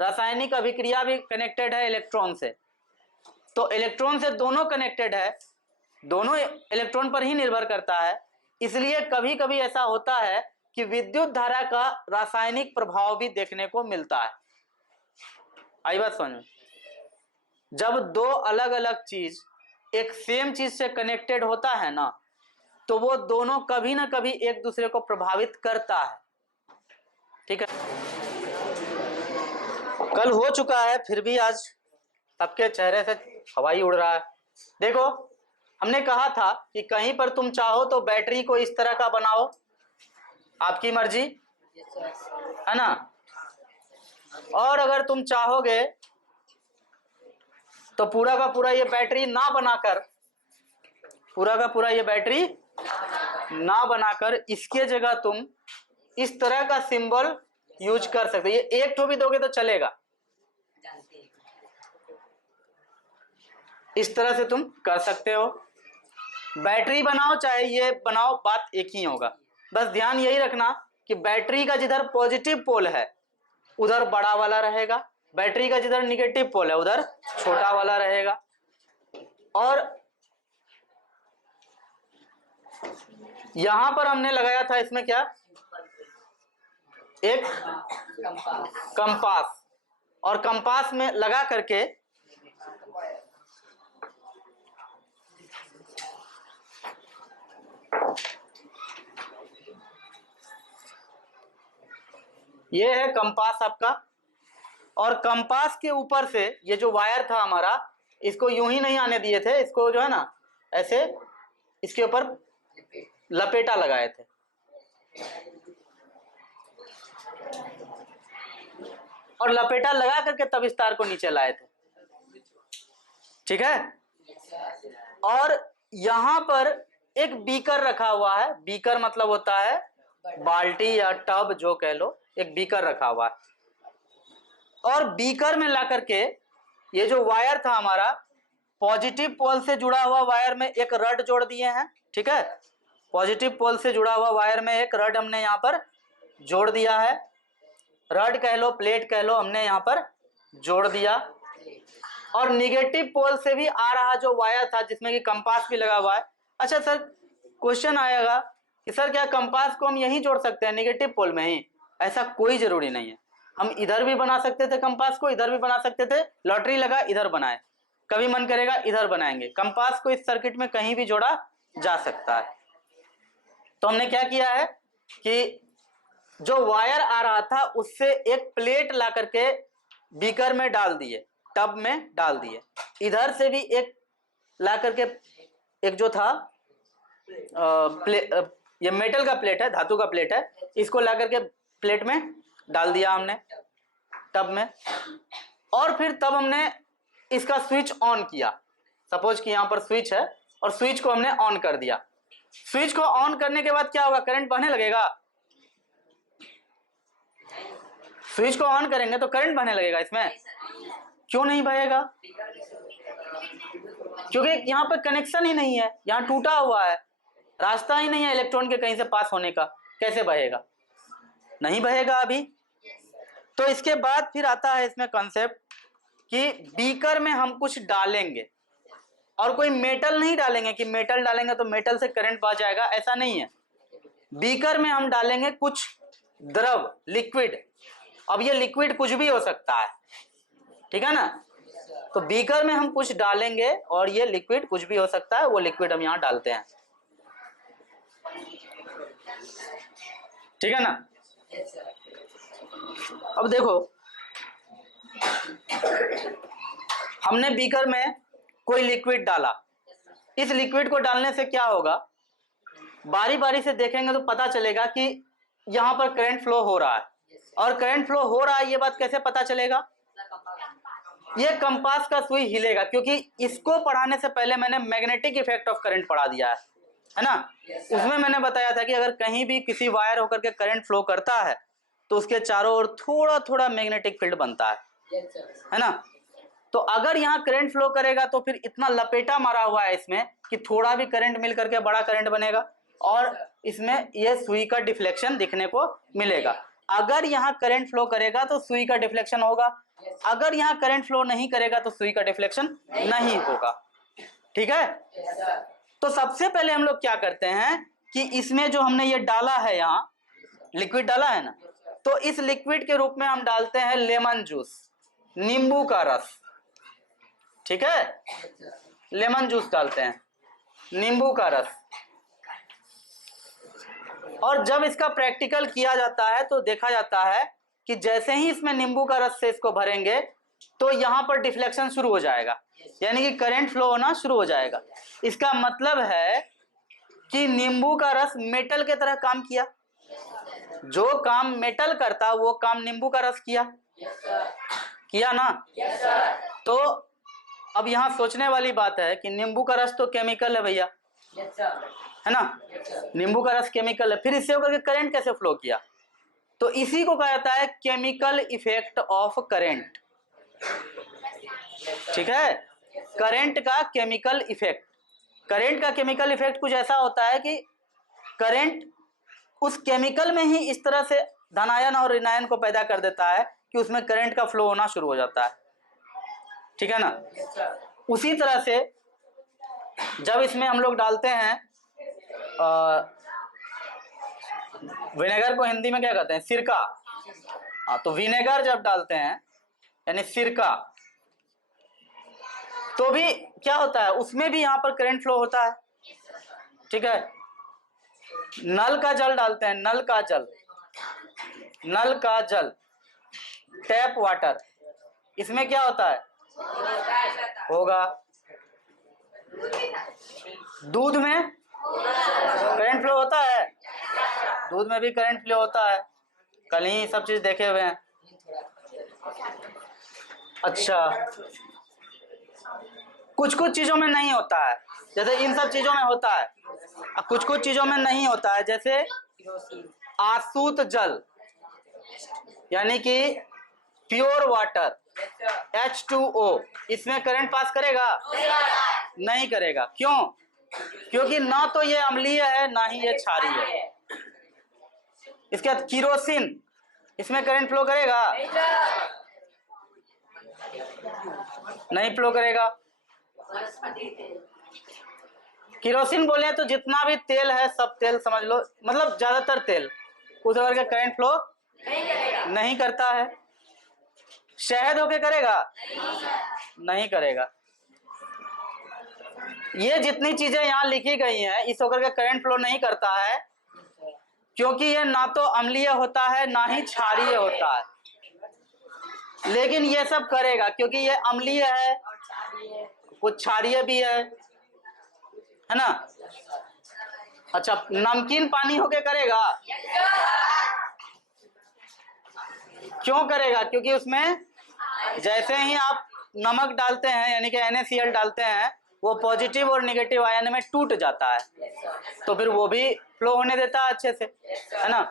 रासायनिक अभिक्रिया भी कनेक्टेड है इलेक्ट्रॉन से। तो इलेक्ट्रॉन से दोनों कनेक्टेड है, दोनों इलेक्ट्रॉन पर ही निर्भर करता है। इसलिए कभी कभी ऐसा होता है कि विद्युत धारा का रासायनिक प्रभाव भी देखने को मिलता है। आई बात समझ में? जब 2 अलग अलग चीज एक सेम चीज से कनेक्टेड होता है ना, तो वो दोनों कभी ना कभी एक दूसरे को प्रभावित करता है, ठीक है? कल हो चुका है फिर भी आज सबके चेहरे से हवाई उड़ रहा है। देखो, हमने कहा था कि कहीं पर तुम चाहो तो बैटरी को इस तरह का बनाओ, आपकी मर्जी, है ना? और अगर तुम चाहोगे तो पूरा का पूरा ये बैटरी ना बनाकर, पूरा का पूरा ये बैटरी ना बनाकर इसके जगह तुम इस तरह का सिंबल यूज कर सकते हो। ये एक ठो भी दोगे तो चलेगा, इस तरह से तुम कर सकते हो। बैटरी बनाओ चाहे ये बनाओ, बात एक ही होगा। बस ध्यान यही रखना कि बैटरी का जिधर पॉजिटिव पोल है उधर बड़ा वाला रहेगा, बैटरी का जिधर निगेटिव पोल है उधर छोटा वाला रहेगा। और यहां पर हमने लगाया था इसमें क्या? एक कंपास, और कंपास में लगा करके ये है कंपास आपका, और कंपास के ऊपर से ये जो वायर था हमारा, इसको यूं ही नहीं आने दिए थे, इसको जो है ना ऐसे इसके ऊपर लपेटा लगाए थे। और लपेटा लगा करके तब इस तार को नीचे लाए थे, ठीक है। और यहां पर एक बीकर रखा हुआ है, बीकर मतलब होता है बाल्टी या टब जो कह लो, एक बीकर रखा हुआ है। और बीकर में ला करके ये जो वायर था हमारा, पॉजिटिव पोल से जुड़ा हुआ वायर में एक रड जोड़ दिए हैं, ठीक है। पॉजिटिव पोल से जुड़ा हुआ वायर में एक रड हमने यहाँ पर जोड़ दिया है, रड कह लो प्लेट कह लो, हमने यहाँ पर जोड़ दिया। और निगेटिव पोल से भी आ रहा जो वायर था जिसमें कि कंपास भी लगा हुआ है। अच्छा सर, क्वेश्चन आएगा कि सर क्या कंपास को हम यहीं जोड़ सकते हैं निगेटिव पोल में ही? ऐसा कोई जरूरी नहीं है, हम इधर भी बना सकते थे कंपास को, इधर भी बना सकते थे, लॉटरी लगा इधर बनाए, कभी मन करेगा इधर बनाएंगे। कंपास को इस सर्किट में कहीं भी जोड़ा जा सकता है। तो हमने क्या किया है कि जो वायर आ रहा था उससे एक प्लेट ला करके बीकर में डाल दिए, टब में डाल दिए। इधर से भी एक ला करके एक जो था ये मेटल का प्लेट है, धातु का प्लेट है, इसको ला करके प्लेट में डाल दिया हमने टब में। और फिर तब हमने इसका स्विच ऑन किया। सपोज कि यहां पर स्विच है और स्विच को हमने ऑन कर दिया। स्विच को ऑन करने के बाद क्या होगा? करंट बहने लगेगा। स्विच को ऑन करेंगे तो करंट बहने लगेगा इसमें। क्यों नहीं बहेगा? क्योंकि यहाँ पे कनेक्शन ही नहीं है, यहाँ टूटा हुआ है, रास्ता ही नहीं है इलेक्ट्रॉन के कहीं से पास होने का, कैसे बहेगा? नहीं बहेगा अभी। तो इसके बाद फिर आता है इसमें कॉन्सेप्ट कि बीकर में हम कुछ डालेंगे, और कोई मेटल नहीं डालेंगे कि मेटल डालेंगे तो मेटल से करंट बह जाएगा, ऐसा नहीं है। बीकर में हम डालेंगे कुछ द्रव, लिक्विड। अब ये लिक्विड कुछ भी हो सकता है, ठीक है ना। तो बीकर में हम कुछ डालेंगे और ये लिक्विड कुछ भी हो सकता है, वो लिक्विड हम यहां डालते हैं, ठीक है ना। अब देखो, हमने बीकर में कोई लिक्विड डाला, इस लिक्विड को डालने से क्या होगा? बारी बारी से देखेंगे तो पता चलेगा कि यहां पर करंट फ्लो हो रहा है। और करंट फ्लो हो रहा है, ये बात कैसे पता चलेगा? ये कंपास का सुई हिलेगा, क्योंकि इसको पढ़ाने से पहले मैंने मैग्नेटिक इफेक्ट ऑफ करंट पढ़ा दिया है ना। उसमें मैंने बताया था कि अगर कहीं भी किसी वायर होकर के करंट फ्लो करता है तो उसके चारों ओर थोड़ा थोड़ा मैग्नेटिक फील्ड बनता है ना। तो अगर यहाँ करंट फ्लो करेगा तो फिर इतना लपेटा मारा हुआ है इसमें कि थोड़ा भी करंट मिल करके बड़ा करंट बनेगा, और इसमें ये सुई का डिफ्लेक्शन दिखने को मिलेगा। अगर यहाँ करंट फ्लो करेगा तो सुई का डिफ्लेक्शन होगा, अगर यहाँ करंट फ्लो नहीं करेगा तो सुई का डिफ्लेक्शन नहीं होगा, ठीक है। तो सबसे पहले हम लोग क्या करते हैं कि इसमें जो हमने ये डाला है, यहाँ लिक्विड डाला है ना, तो इस लिक्विड के रूप में हम डालते हैं लेमन जूस, नींबू का रस, ठीक है। लेमन जूस डालते हैं, नींबू का रस। और जब इसका प्रैक्टिकल किया जाता है तो देखा जाता है कि जैसे ही इसमें नींबू का रस से इसको भरेंगे तो यहां पर डिफ्लेक्शन शुरू हो जाएगा, यानी कि करंट फ्लो होना शुरू हो जाएगा। इसका मतलब है कि नींबू का रस मेटल के तरह काम किया, जो काम मेटल करता वो काम नींबू का रस किया, किया ना। तो अब यहां सोचने वाली बात है कि नींबू का रस तो केमिकल है भैया, है ना। नींबू का रस केमिकल है, फिर इससे होकर के करंट कैसे फ्लो किया? तो इसी को कहा जाता है केमिकल इफेक्ट ऑफ करंट, ठीक है। करंट का केमिकल इफेक्ट, करंट का केमिकल इफेक्ट कुछ ऐसा होता है कि करंट उस केमिकल में ही इस तरह से धनायन और ऋणायन को पैदा कर देता है कि उसमें करंट का फ्लो होना शुरू हो जाता है, ठीक है ना। उसी तरह से जब इसमें हम लोग डालते हैं विनेगर को हिंदी में क्या कहते हैं? सिरका। हाँ, तो विनेगर जब डालते हैं यानी सिरका, तो भी क्या होता है? उसमें भी यहाँ पर करंट फ्लो होता है, ठीक है। नल का जल डालते हैं, नल का जल, नल का जल, टैप वाटर, इसमें क्या होता है? होगा। दूध में करंट फ्लो होता है? दूध में भी करंट फ्लो होता है, कल ही सब चीज देखे हुए हैं। अच्छा, कुछ कुछ चीजों में नहीं होता है, जैसे इन सब चीजों में होता है, कुछ कुछ चीजों में नहीं होता है, जैसे आसूत जल यानी कि प्योर वाटर H2O, इसमें करंट पास करेगा? नहीं करेगा। क्यों? क्योंकि ना तो ये अम्लीय है ना ही ये क्षारीय है। इसके बाद किरोसिन, इसमें करंट फ्लो करेगा? नहीं फ्लो करेगा। किरोसिन बोले तो जितना भी तेल है सब तेल समझ लो, मतलब ज्यादातर तेल, उस करके करंट फ्लो नहीं करता है। शहद होके करेगा? नहीं करेगा। ये जितनी चीजें यहाँ लिखी गई हैं इस होकर के करंट फ्लो नहीं करता है, क्योंकि ये ना तो अम्लीय होता है ना ही क्षारीय होता है। लेकिन ये सब करेगा क्योंकि ये अम्लीय है, कुछ क्षारीय भी है ना। अच्छा, नमकीन पानी होके करेगा? क्यों करेगा? क्योंकि उसमें जैसे ही आप नमक डालते हैं यानी कि NaCl डालते हैं, वो पॉजिटिव और नेगेटिव आयन में टूट जाता है, तो फिर वो भी फ्लो होने देता है अच्छे से, है ना।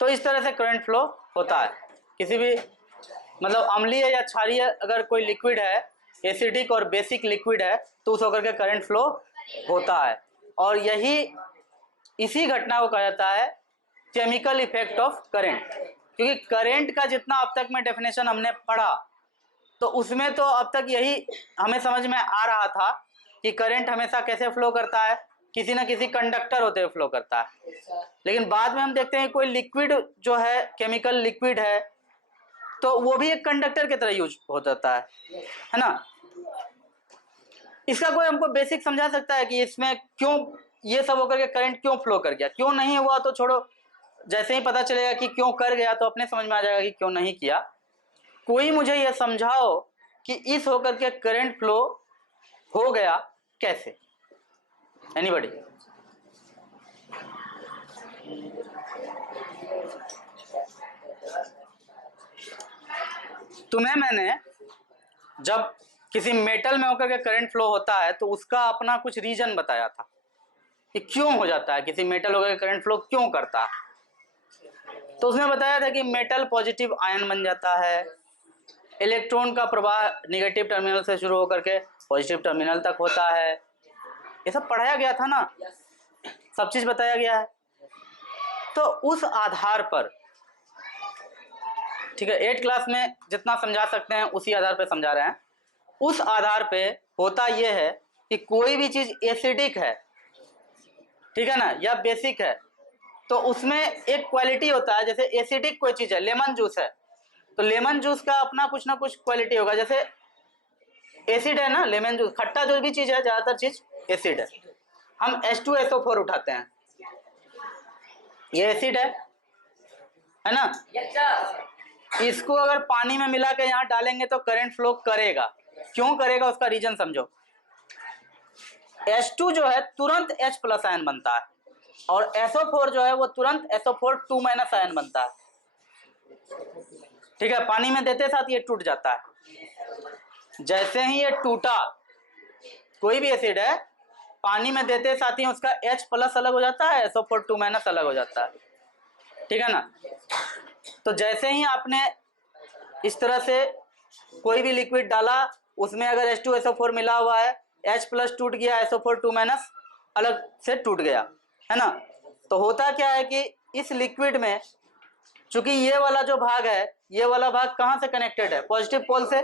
तो इस तरह से करंट फ्लो होता है। किसी भी मतलब अम्लीय या क्षारीय अगर कोई लिक्विड है, एसिडिक और बेसिक लिक्विड है, तो उस होकर के करंट फ्लो होता है। और यही इसी घटना को कहा जाता है केमिकल इफेक्ट ऑफ करंट। क्योंकि करंट का जितना अब तक में डेफिनेशन हमने पढ़ा, तो उसमें तो अब तक यही हमें समझ में आ रहा था कि करंट हमेशा कैसे फ्लो करता है, किसी ना किसी कंडक्टर होते हुए फ्लो करता है। लेकिन बाद में हम देखते हैं कोई लिक्विड जो है, केमिकल लिक्विड है, तो वो भी एक कंडक्टर की तरह यूज हो जाता है ना। इसका कोई हमको बेसिक समझा सकता है कि इसमें क्यों ये सब होकर के करंट क्यों फ्लो कर गया? क्यों नहीं हुआ तो छोड़ो, जैसे ही पता चलेगा कि क्यों कर गया तो अपने समझ में आ जाएगा कि क्यों नहीं किया। कोई मुझे यह समझाओ कि इस होकर के करंट फ्लो हो गया कैसे? एनीबॉडी? तुम्हें मैंने जब किसी मेटल में होकर के करंट फ्लो होता है तो उसका अपना कुछ रीजन बताया था कि क्यों हो जाता है, किसी मेटल होकर के करंट फ्लो क्यों करता है। तो उसमें बताया था कि मेटल पॉजिटिव आयन बन जाता है, इलेक्ट्रॉन का प्रवाह नेगेटिव टर्मिनल से शुरू होकर के पॉजिटिव टर्मिनल तक होता है। ये सब पढ़ाया गया था ना, सब चीज बताया गया है। तो उस आधार पर, ठीक है, 8 क्लास में जितना समझा सकते हैं उसी आधार पर समझा रहे हैं। उस आधार पे होता यह है कि कोई भी चीज एसिडिक है, ठीक है ना, या बेसिक है, तो उसमें एक क्वालिटी होता है। जैसे एसिडिक कोई चीज है, लेमन जूस है, तो लेमन जूस का अपना कुछ ना कुछ क्वालिटी होगा। जैसे एसिड है ना, लेमन जूस, खट्टा जो भी चीज है, ज्यादातर चीज एसिड है। हम H2SO4 उठाते हैं, ये एसिड है ना। इसको अगर पानी में मिला के यहाँ डालेंगे तो करंट फ्लो करेगा। क्यों करेगा उसका रीजन समझो। H2 जो है तुरंत H प्लस आयन बनता है, और SO4 जो है वो तुरंत SO4 2 माइनस आयन बनता है, ठीक है। पानी में देते साथ ये टूट जाता है। जैसे ही ये टूटा, कोई भी एसिड है, पानी में देते साथ ही उसका H प्लस अलग हो जाता है, SO4 2 माइनस अलग हो जाता है, ठीक है ना। तो जैसे ही आपने इस तरह से कोई भी लिक्विड डाला, उसमें अगर H2SO4 मिला हुआ है, H प्लस टूट गया, SO4 2 माइनस अलग से टूट गया, है ना। तो होता क्या है कि इस लिक्विड में चूंकि ये वाला जो भाग है, ये वाला भाग कहाँ से कनेक्टेड है? पॉजिटिव पोल से।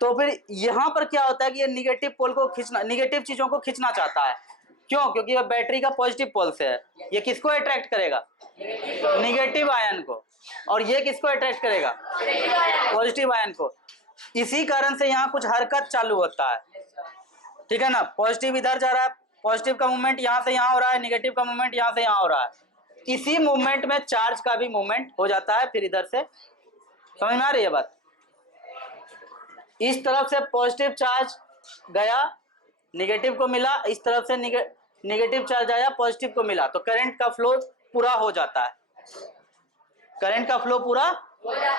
तो फिर यहाँ पर क्या होता है कि ये निगेटिव पोल को खींचना, निगेटिव चीजों को खींचना चाहता है। क्यों? क्योंकि ये बैटरी का पॉजिटिव पोल से है। ये किसको अट्रैक्ट करेगा? निगेटिव आयन को। और ये किसको अट्रैक्ट करेगा? पॉजिटिव आयन को। इसी कारण से यहाँ कुछ हरकत चालू होता है, ठीक है ना। पॉजिटिव इधर जा रहा है, पॉजिटिव का मूवमेंट यहाँ से यहाँ हो रहा है, निगेटिव का मूवमेंट यहाँ से यहाँ हो रहा है। इसी मूवमेंट में चार्ज का भी मूवमेंट हो जाता है। फिर इधर से समझ में आ रही है बात? इस तरफ से पॉजिटिव चार्ज गया, नेगेटिव को मिला, इस तरफ से नेगेटिव चार्ज आया, पॉजिटिव को मिला, तो करंट का फ्लो पूरा हो जाता है। करंट का फ्लो पूरा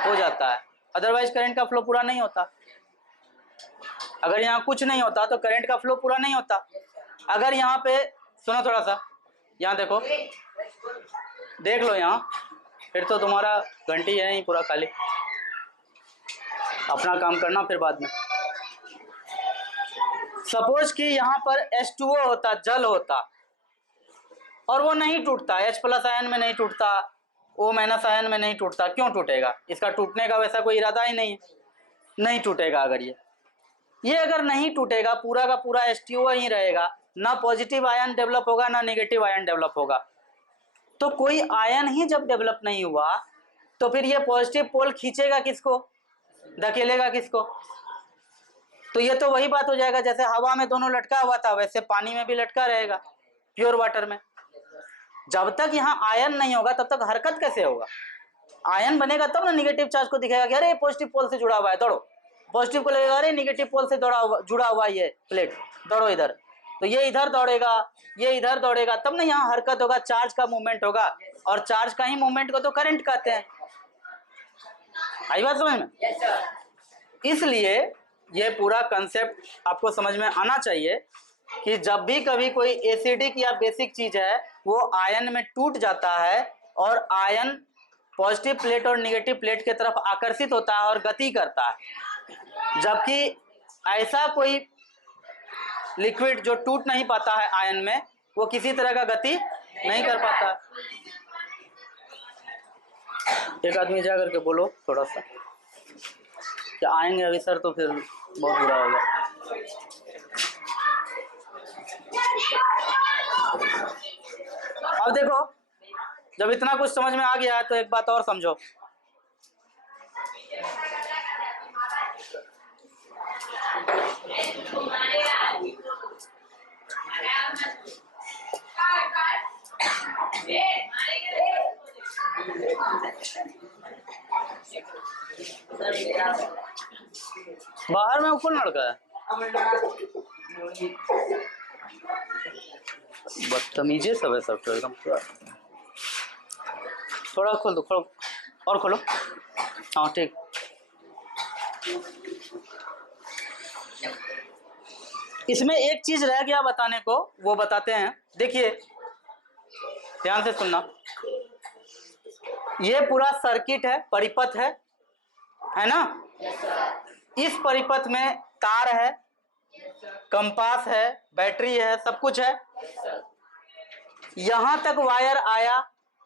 हो जाता है, अदरवाइज करंट का फ्लो पूरा नहीं होता। अगर यहाँ कुछ नहीं होता तो करंट का फ्लो पूरा नहीं होता। अगर यहाँ पे सुनो थोड़ा सा, यहाँ देखो, देख लो यहाँ, फिर तो तुम्हारा घंटी है ही पूरा खाली, अपना काम करना फिर बाद में। सपोज कि यहाँ पर H2O होता, जल होता, और वो नहीं टूटता, H+ आयन में नहीं टूटता, O- आयन में नहीं टूटता। क्यों टूटेगा? इसका टूटने का वैसा कोई इरादा ही नहीं है, नहीं टूटेगा। अगर ये अगर नहीं टूटेगा, पूरा का पूरा H2O ही रहेगा, ना पॉजिटिव आयन डेवलप होगा ना नेगेटिव आयन डेवलप होगा। तो कोई आयन ही जब डेवलप नहीं हुआ तो फिर ये पॉजिटिव पोल खींचेगा किसको, धकेलेगा किसको? तो ये तो वही बात हो जाएगा, जैसे हवा में दोनों लटका हुआ था वैसे पानी में भी लटका रहेगा, प्योर वाटर में। जब तक यहाँ आयन नहीं होगा तब तक हरकत कैसे होगा? आयन बनेगा तब ना नेगेटिव चार्ज को दिखेगा कि अरे पॉजिटिव पोल से जुड़ा हुआ है, दौड़ो। पॉजिटिव को लगेगा अरे नेगेटिव पोल से जुड़ा हुआ ये प्लेट, दौड़ो इधर। तो ये इधर दौड़ेगा, ये इधर दौड़ेगा, तब ना यहाँ हरकत होगा, चार्ज का मूवमेंट होगा। और चार्ज का ही मूवमेंट को तो करंट कहते हैं। आई बात समझ में? इसलिए ये पूरा कंसेप्ट आपको समझ में आना चाहिए कि जब भी कभी कोई एसिडिक या बेसिक चीज है वो आयन में टूट जाता है और आयन पॉजिटिव प्लेट और नेगेटिव प्लेट की तरफ आकर्षित होता है और गति करता है। जबकि ऐसा कोई लिक्विड जो टूट नहीं पाता है आयन में, वो किसी तरह का गति नहीं कर पाता। एक आदमी जा करके बोलो थोड़ा सा कि आएंगे अभी सर, तो फिर बहुत बुरा होगा। अब देखो, जब इतना कुछ समझ में आ गया है तो एक बात और समझो। बाहर में कौन लड़का है? बदतमीजे सब है सब, तो एकदम पूरा। थोड़ा खोल दो, खोलो और खोलो। हाँ ठीक। इसमें एक चीज रह गया बताने को, वो बताते हैं। देखिए ध्यान से सुनना, ये पूरा सर्किट है, परिपथ है ना? इस परिपथ में तार है, कंपास है, बैटरी है, सब कुछ है। यहां तक वायर आया,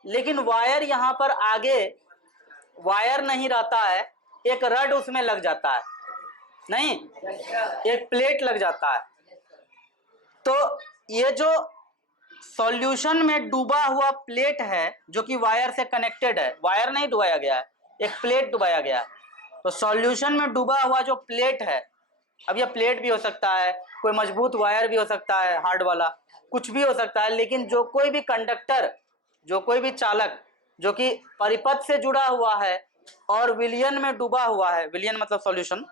लेकिन वायर यहां पर आगे वायर नहीं रहता है, एक रड उसमें लग जाता है, नहीं एक प्लेट लग जाता है। तो ये जो सॉल्यूशन में डूबा हुआ प्लेट है जो कि वायर से कनेक्टेड है, वायर नहीं डुबाया गया है, एक प्लेट डुबाया गया है। तो सॉल्यूशन में डूबा हुआ जो प्लेट है, अब यह प्लेट भी हो सकता है, कोई मजबूत वायर भी हो सकता है, हार्ड वाला कुछ भी हो सकता है, लेकिन जो कोई भी कंडक्टर, जो कोई भी चालक जो कि परिपथ से जुड़ा हुआ है और विलयन में डूबा हुआ है, विलयन मतलब सॉल्यूशन,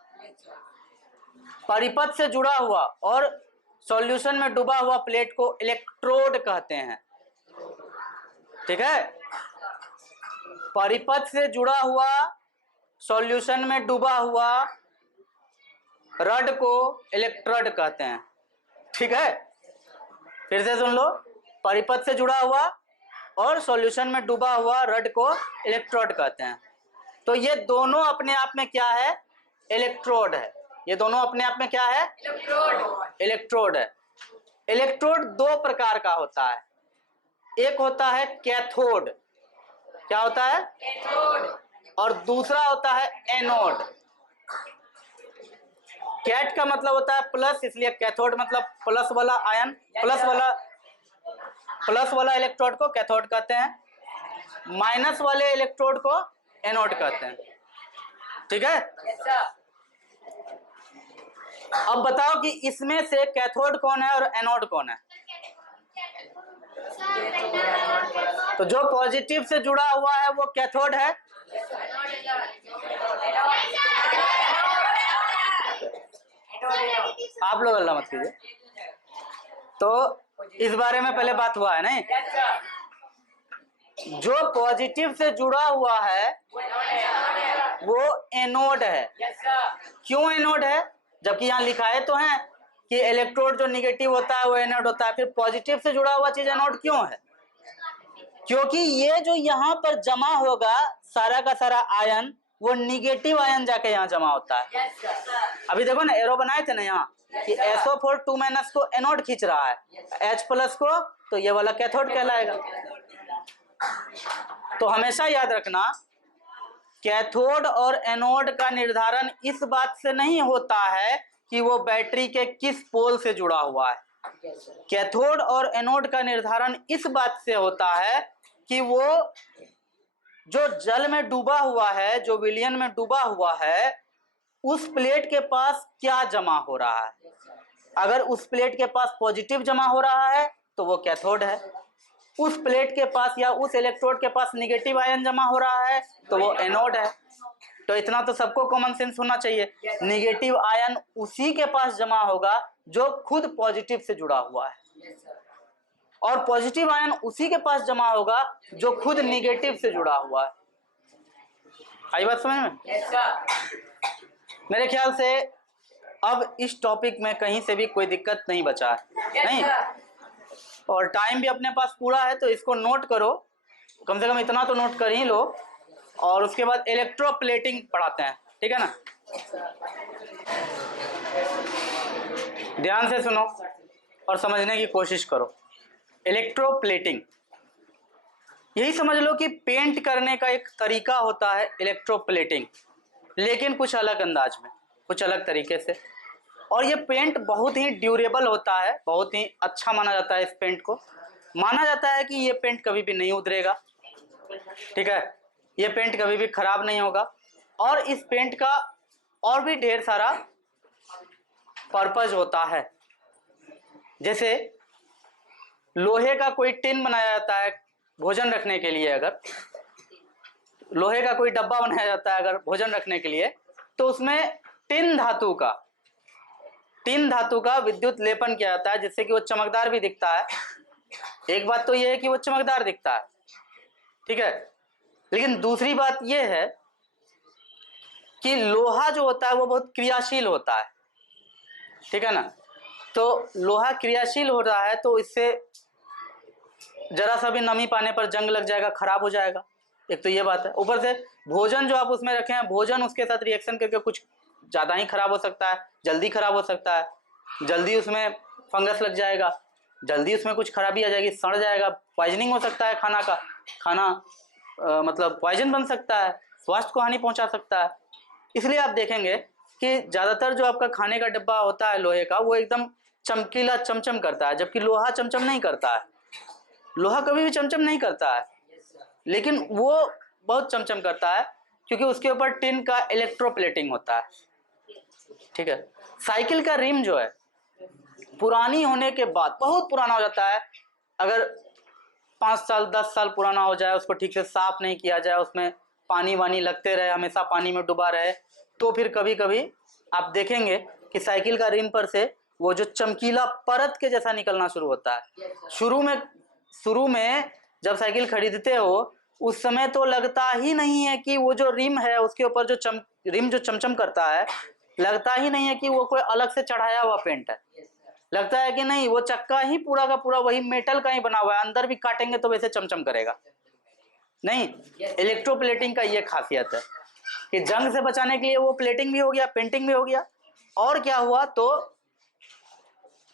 परिपथ से जुड़ा हुआ और सॉल्यूशन में डूबा हुआ प्लेट को इलेक्ट्रोड कहते हैं। ठीक है? परिपथ से जुड़ा हुआ सॉल्यूशन में डूबा हुआ रड को इलेक्ट्रोड कहते हैं। ठीक है? फिर से सुन लो, परिपथ से जुड़ा हुआ और सॉल्यूशन में डूबा हुआ रड को इलेक्ट्रोड कहते हैं। तो ये दोनों अपने आप में क्या है? इलेक्ट्रोड है। ये दोनों अपने आप में क्या है? इलेक्ट्रोड है। इलेक्ट्रोड दो प्रकार का होता है, एक होता है कैथोड, क्या होता है? कैथोड। और दूसरा होता है एनोड। कैट का मतलब होता है प्लस, इसलिए कैथोड मतलब प्लस वाला आयन, प्लस वाला इलेक्ट्रोड को कैथोड कहते हैं, माइनस वाले इलेक्ट्रोड को एनोड कहते हैं। ठीक है? अब बताओ कि इसमें से कैथोड कौन है और एनोड कौन है? तो जो पॉजिटिव से जुड़ा हुआ है वो कैथोड है। आप लोग अल्लाह मत कीजिए। तो इस बारे में पहले बात हुआ है नहीं। जो पॉजिटिव से जुड़ा हुआ है वो एनोड है। क्यों एनोड है? जबकि यहाँ लिखाए तो हैं कि इलेक्ट्रोड जो निगेटिव होता है वो एनोड होता है, फिर पॉजिटिव से जुड़ा हुआ चीज एनोड क्यों है? क्योंकि ये जो यहाँ पर जमा होगा सारा का सारा आयन, वो निगेटिव आयन जाके यहाँ जमा होता है। अभी देखो ना, एरो बनाए थे ना यहाँ कि SO4 2- को एनोड खींच रहा है, H+ को तो ये वाला कैथोड कहलाएगा। तो हमेशा याद रखना, कैथोड और एनोड का निर्धारण इस बात से नहीं होता है कि वो बैटरी के किस पोल से जुड़ा हुआ है। कैथोड और एनोड का निर्धारण इस बात से होता है कि वो जो जल में डूबा हुआ है, जो विलयन में डूबा हुआ है, उस प्लेट के पास क्या जमा हो रहा है। अगर उस प्लेट के पास पॉजिटिव जमा हो रहा है तो वो कैथोड है, उस प्लेट के पास या उस इलेक्ट्रोड के पास निगेटिव आयन जमा हो रहा है तो वो एनोड है। तो इतना तो सबको कॉमन सेंस होना चाहिए, निगेटिव आयन उसी के पास जमा होगा जो खुद पॉजिटिव से जुड़ा हुआ है, और पॉजिटिव आयन उसी के पास जमा होगा जो खुद निगेटिव से जुड़ा हुआ है। आई बात समझ में? मेरे ख्याल से अब इस टॉपिक में कहीं से भी कोई दिक्कत नहीं बचा है, नहीं। और टाइम भी अपने पास पूरा है, तो इसको नोट करो, कम से कम इतना तो नोट कर ही लो, और उसके बाद इलेक्ट्रोप्लेटिंग पढ़ाते हैं, ठीक है ना। ध्यान से सुनो और समझने की कोशिश करो। इलेक्ट्रोप्लेटिंग, यही समझ लो कि पेंट करने का एक तरीका होता है इलेक्ट्रोप्लेटिंग, लेकिन कुछ अलग अंदाज में, कुछ अलग तरीके से। और ये पेंट बहुत ही ड्यूरेबल होता है, बहुत ही अच्छा माना जाता है। इस पेंट को माना जाता है कि ये पेंट कभी भी नहीं उतरेगा, ठीक है, ये पेंट कभी भी खराब नहीं होगा। और इस पेंट का और भी ढेर सारा पर्पज होता है। जैसे लोहे का कोई टिन बनाया जाता है भोजन रखने के लिए, अगर लोहे का कोई डब्बा बनाया जाता है अगर भोजन रखने के लिए, तो उसमें टिन धातु का विद्युत लेपन किया जाता है, जिससे कि वो चमकदार भी दिखता है। एक बात तो ये है कि वो चमकदार दिखता है, ठीक है, लेकिन दूसरी बात ये है कि लोहा जो होता है वो बहुत क्रियाशील होता है, ठीक है ना। तो लोहा क्रियाशील हो रहा है तो इससे जरा सा भी नमी पाने पर जंग लग जाएगा, खराब हो जाएगा। एक तो ये बात है। ऊपर से भोजन जो आप उसमें रखे हैं, भोजन उसके साथ रिएक्शन करके कुछ ज़्यादा ही खराब हो सकता है, जल्दी खराब हो सकता है, जल्दी उसमें फंगस लग जाएगा, जल्दी उसमें कुछ खराबी आ जाएगी, सड़ जाएगा, पॉइजनिंग हो सकता है, खाना मतलब पॉइजन बन सकता है, स्वास्थ्य को हानि पहुंचा सकता है। इसलिए आप देखेंगे कि ज़्यादातर जो आपका खाने का डिब्बा होता है लोहे का, वो एकदम चमकीला चमचम करता है, जबकि लोहा चमचम नहीं करता है। लोहा कभी भी चमचम नहीं करता है, लेकिन वो बहुत चमचम करता है क्योंकि उसके ऊपर टिन का इलेक्ट्रोप्लेटिंग होता है, ठीक है। साइकिल का रिम जो है पुरानी होने के बाद, बहुत पुराना हो जाता है, अगर 5 साल 10 साल पुराना हो जाए, उसको ठीक से साफ नहीं किया जाए, उसमें पानी वानी लगते रहे, हमेशा पानी में डूबा रहे, तो फिर कभी कभी आप देखेंगे कि साइकिल का रिम पर से वो जो चमकीला परत के जैसा निकलना शुरू होता है। शुरू में जब साइकिल खरीदते हो उस समय तो लगता ही नहीं है कि वो जो रिम है उसके ऊपर जो रिम जो चमचम करता है, लगता ही नहीं है कि वो कोई अलग से चढ़ाया हुआ पेंट है। लगता है कि नहीं, वो चक्का ही पूरा का पूरा वही मेटल का ही बना हुआ है, अंदर भी काटेंगे तो वैसे चमचम करेगा। नहीं, इलेक्ट्रोप्लेटिंग का ये खासियत है कि जंग से बचाने के लिए वो प्लेटिंग भी हो गया, पेंटिंग भी हो गया, और क्या हुआ तो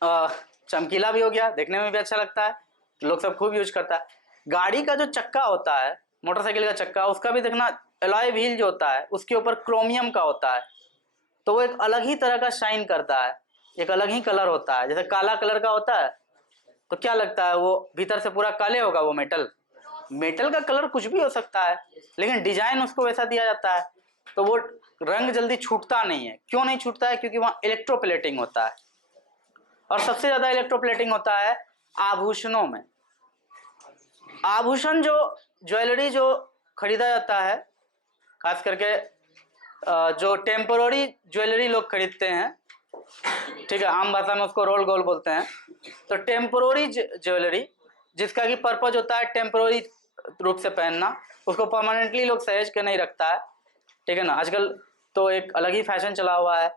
चमकीला भी हो गया, देखने में भी अच्छा लगता है, लोग सब खूब यूज करता है। गाड़ी का जो चक्का होता है, मोटरसाइकिल का चक्का, उसका भी देखना एलॉय व्हील जो होता है उसके ऊपर क्रोमियम का होता है, तो वो एक अलग ही तरह का शाइन करता है, एक अलग ही कलर होता है। जैसे काला कलर का होता है तो क्या लगता है, वो भीतर से पूरा काले होगा, वो मेटल का कलर कुछ भी हो सकता है, लेकिन डिजाइन उसको वैसा दिया जाता है तो वो रंग जल्दी छूटता नहीं है। क्यों नहीं छूटता है? क्योंकि वहाँ इलेक्ट्रोप्लेटिंग होता है। और सबसे ज्यादा इलेक्ट्रोप्लेटिंग होता है आभूषणों में। आभूषण जो ज्वेलरी जो खरीदा जाता है, खास करके जो टेम्पोररी ज्वेलरी लोग खरीदते हैं, ठीक है, आम भाषा में उसको रोल गोल्ड बोलते हैं। तो टेम्पोररी ज्वेलरी जिसका कि पर्पज होता है टेम्पोररी रूप से पहनना, उसको परमानेंटली लोग सहेज के नहीं रखता है, ठीक है ना। आजकल तो एक अलग ही फैशन चला हुआ है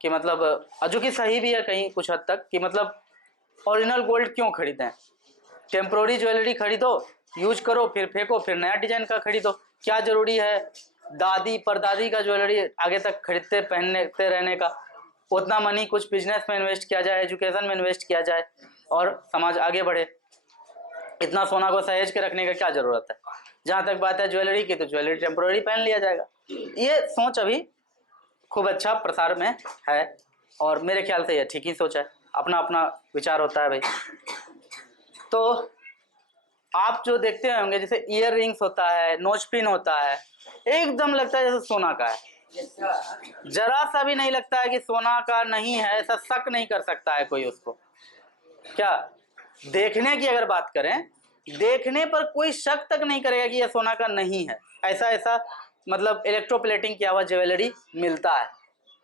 कि मतलब जो कि सही भी है कहीं कुछ हद तक, कि मतलब ओरिजिनल गोल्ड क्यों खरीदें, टेम्पोररी ज्वेलरी खरीदो, यूज करो, फिर फेंको, फिर नया डिजाइन का खरीदो। क्या जरूरी है दादी परदादी का ज्वेलरी आगे तक खरीदते पहनते रहने का। उतना मनी कुछ बिजनेस में इन्वेस्ट किया जाए, एजुकेशन में इन्वेस्ट किया जाए और समाज आगे बढ़े। इतना सोना को सहेज के रखने का क्या जरूरत है। जहां तक बात है ज्वेलरी की, तो ज्वेलरी टेम्पोररी पहन लिया जाएगा। ये सोच अभी खूब अच्छा प्रसार में है और मेरे ख्याल से ये ठीक ही सोच है। अपना अपना विचार होता है भाई। तो आप जो देखते होंगे जैसे ईयर रिंग्स होता है, नोज पिन होता है, एकदम लगता है जैसे सोना का है। जरा सा भी नहीं लगता है कि सोना का नहीं है, ऐसा शक नहीं कर सकता है कोई उसको। क्या देखने की अगर बात करें, देखने पर कोई शक तक नहीं करेगा कि यह सोना का नहीं है। ऐसा ऐसा मतलब इलेक्ट्रोप्लेटिंग किया हुआ ज्वेलरी मिलता है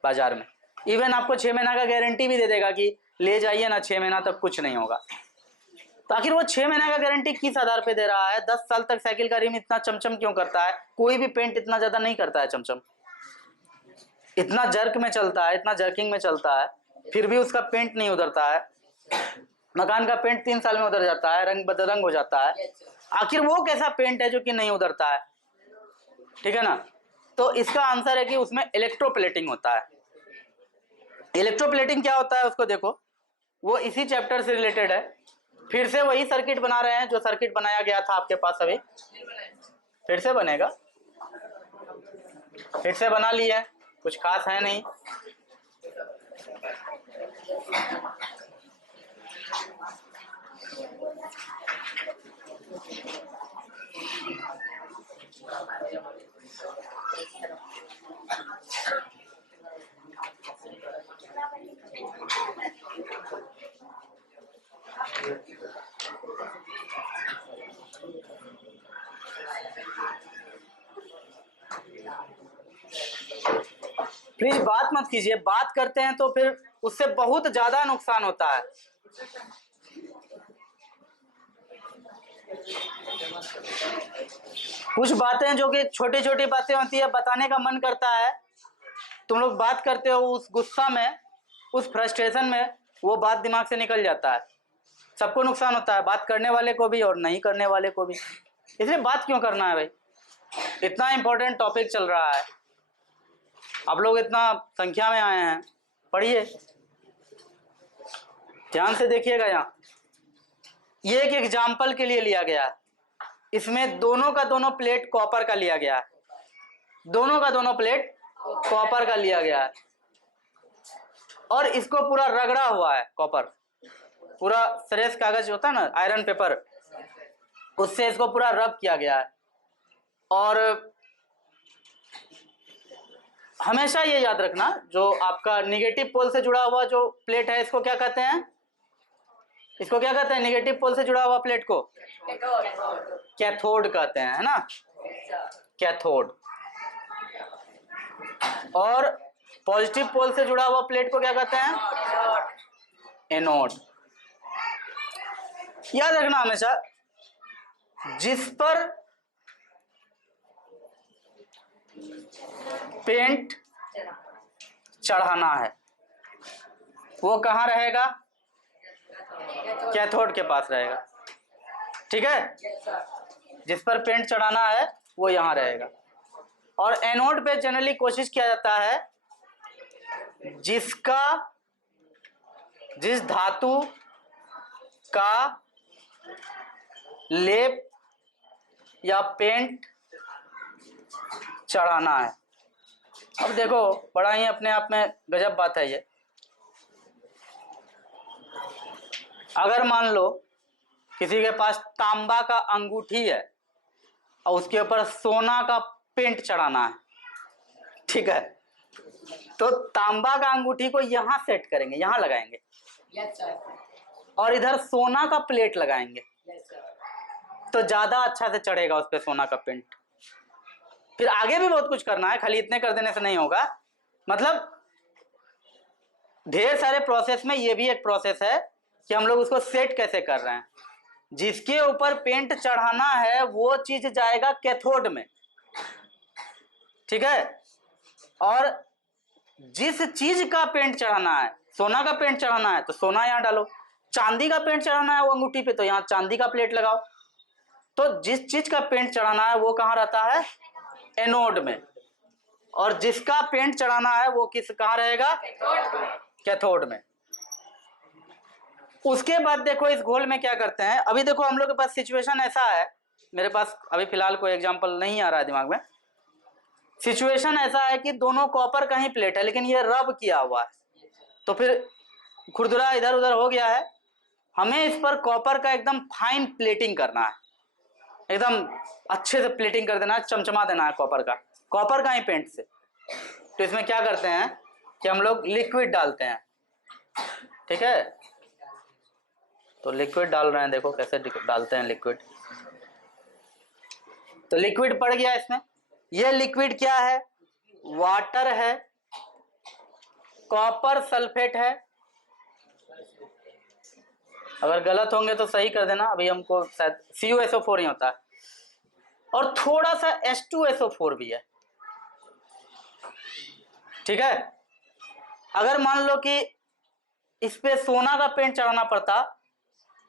बाजार में। इवन आपको 6 महीना का गारंटी भी दे देगा कि ले जाइए ना, 6 महीना तक कुछ नहीं होगा। तो आखिर वो 6 महीने का गारंटी किस आधार पे दे रहा है? 10 साल तक साइकिल का रिम इतना चमचम क्यों करता है? कोई भी पेंट इतना ज्यादा नहीं करता है चमचम, इतना जर्क में चलता है, इतना जर्किंग में चलता है, फिर भी उसका पेंट नहीं उतरता है। मकान का पेंट 3 साल में उतर जाता है, रंग बदरंग हो जाता है। आखिर वो कैसा पेंट है जो कि नहीं उतरता है? ठीक है ना। तो इसका आंसर है कि उसमें इलेक्ट्रोप्लेटिंग होता है। इलेक्ट्रोप्लेटिंग क्या होता है उसको देखो, वो इसी चैप्टर से रिलेटेड है। फिर से वही सर्किट बना रहे हैं जो सर्किट बनाया गया था आपके पास अभी, फिर से बनेगा, फिर से बना लिए, कुछ खास है नहीं। प्लीज बात मत कीजिए, बात करते हैं तो फिर उससे बहुत ज्यादा नुकसान होता है। कुछ बातें जो कि छोटी छोटी बातें होती है, बताने का मन करता है, तुम लोग बात करते हो उस गुस्सा में, उस फ्रस्ट्रेशन में, वो बात दिमाग से निकल जाता है। सबको नुकसान होता है, बात करने वाले को भी और नहीं करने वाले को भी। इसलिए बात क्यों करना है भाई, इतना इंपॉर्टेंट टॉपिक चल रहा है, आप लोग इतना संख्या में आए हैं, पढ़िए ध्यान से देखिएगा। यहाँ ये एक एग्जाम्पल के लिए लिया गया है, इसमें दोनों का दोनों प्लेट कॉपर का लिया गया है, दोनों का दोनों प्लेट कॉपर का लिया गया है और इसको पूरा रगड़ा हुआ है कॉपर, पूरा श्रेष्ठ कागज होता है ना, आयरन पेपर, उससे इसको पूरा रब किया गया है। और हमेशा ये याद रखना, जो आपका निगेटिव पोल से जुड़ा हुआ जो प्लेट है, इसको क्या कहते हैं? इसको क्या कहते हैं? निगेटिव पोल से जुड़ा हुआ प्लेट को कैथोड कहते हैं, है ना, कैथोड। और पॉजिटिव पोल से जुड़ा हुआ प्लेट को क्या कहते हैं? एनोड। याद रखना हमेशा, जिस पर पेंट चढ़ाना है वो कहाँ रहेगा? कैथोड के पास रहेगा, ठीक है। जिस पर पेंट चढ़ाना है वो यहां रहेगा। और एनोड पे जनरली कोशिश किया जाता है जिस धातु का लेप या पेंट चढ़ाना है। अब देखो बड़ा ही अपने आप में गजब बात है ये। अगर मान लो किसी के पास तांबा का अंगूठी है और उसके ऊपर सोना का पेंट चढ़ाना है, ठीक है, तो तांबा का अंगूठी को यहां सेट करेंगे, यहां लगाएंगे, और इधर सोना का प्लेट लगाएंगे, तो ज्यादा अच्छा से चढ़ेगा उस पर सोना का पेंट। फिर आगे भी बहुत कुछ करना है, खाली इतने कर देने से नहीं होगा, मतलब ढेर सारे प्रोसेस में ये भी एक प्रोसेस है कि हम लोग उसको सेट कैसे कर रहे हैं। जिसके ऊपर पेंट चढ़ाना है वो चीज जाएगा कैथोड में, ठीक है, और जिस चीज का पेंट चढ़ाना है, सोना का पेंट चढ़ाना है तो सोना यहां डालो, चांदी का पेंट चढ़ाना है वो अंगूठी पे तो यहां चांदी का प्लेट लगाओ। तो जिस चीज का पेंट चढ़ाना है वो कहां रहता है, एनोड में, और जिसका पेंट चढ़ाना है वो कहां रहेगा, कैथोड में। उसके बाद देखो इस घोल में क्या करते हैं। अभी देखो हम लोग के पास सिचुएशन ऐसा है, मेरे पास अभी फिलहाल कोई एग्जांपल नहीं आ रहा है दिमाग में। सिचुएशन ऐसा है कि दोनों कॉपर का ही प्लेट है लेकिन ये रब किया हुआ है, तो फिर खुरदुरा इधर उधर हो गया है। हमें इस पर कॉपर का एकदम फाइन प्लेटिंग करना है, एकदम अच्छे से प्लेटिंग कर देना है, चमचमा देना है कॉपर का ही पेंट से। तो इसमें क्या करते हैं कि हम लोग लिक्विड डालते हैं, ठीक है। तो लिक्विड डाल रहे हैं, देखो कैसे डालते हैं लिक्विड। तो लिक्विड पड़ गया इसमें। ये लिक्विड क्या है, वाटर है, कॉपर सल्फेट है। अगर गलत होंगे तो सही कर देना, अभी हमको शायद CuSO4 ही होता है, और थोड़ा सा H2SO4 भी है, ठीक है। अगर मान लो कि इस पे सोना का पेंट चढ़ाना पड़ता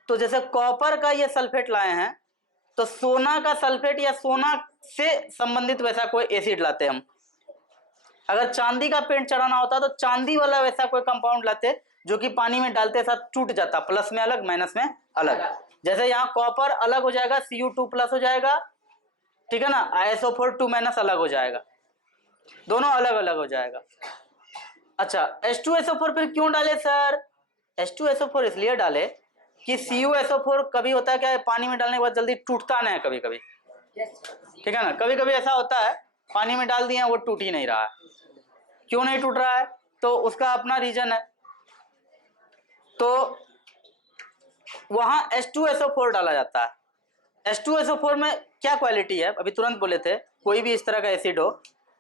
तो जैसे कॉपर का ये सल्फेट लाए हैं तो सोना का सल्फेट या सोना से संबंधित वैसा कोई एसिड लाते हम। अगर चांदी का पेंट चढ़ाना होता तो चांदी वाला वैसा कोई कंपाउंड लाते जो कि पानी में डालते साथ टूट जाता, प्लस में अलग माइनस में अलग। जैसे यहाँ कॉपर अलग हो जाएगा, Cu2+ हो जाएगा, ठीक है ना, ISO4 2- अलग हो जाएगा, दोनों अलग अलग हो जाएगा। अच्छा, H2SO4 फिर क्यों डाले सर? H2SO4 इसलिए डाले कि CuSO4 कभी होता है क्या, पानी में डालने के बाद जल्दी टूटता नहीं है कभी कभी, ठीक है ना। कभी कभी ऐसा होता है पानी में डाल दिए वो टूट ही नहीं रहा है। क्यों नहीं टूट रहा है? तो उसका अपना रीजन है। तो वहां H2SO4 डाला जाता है। H2SO4 में क्या क्वालिटी है, अभी तुरंत बोले थे, कोई भी इस तरह का एसिड हो,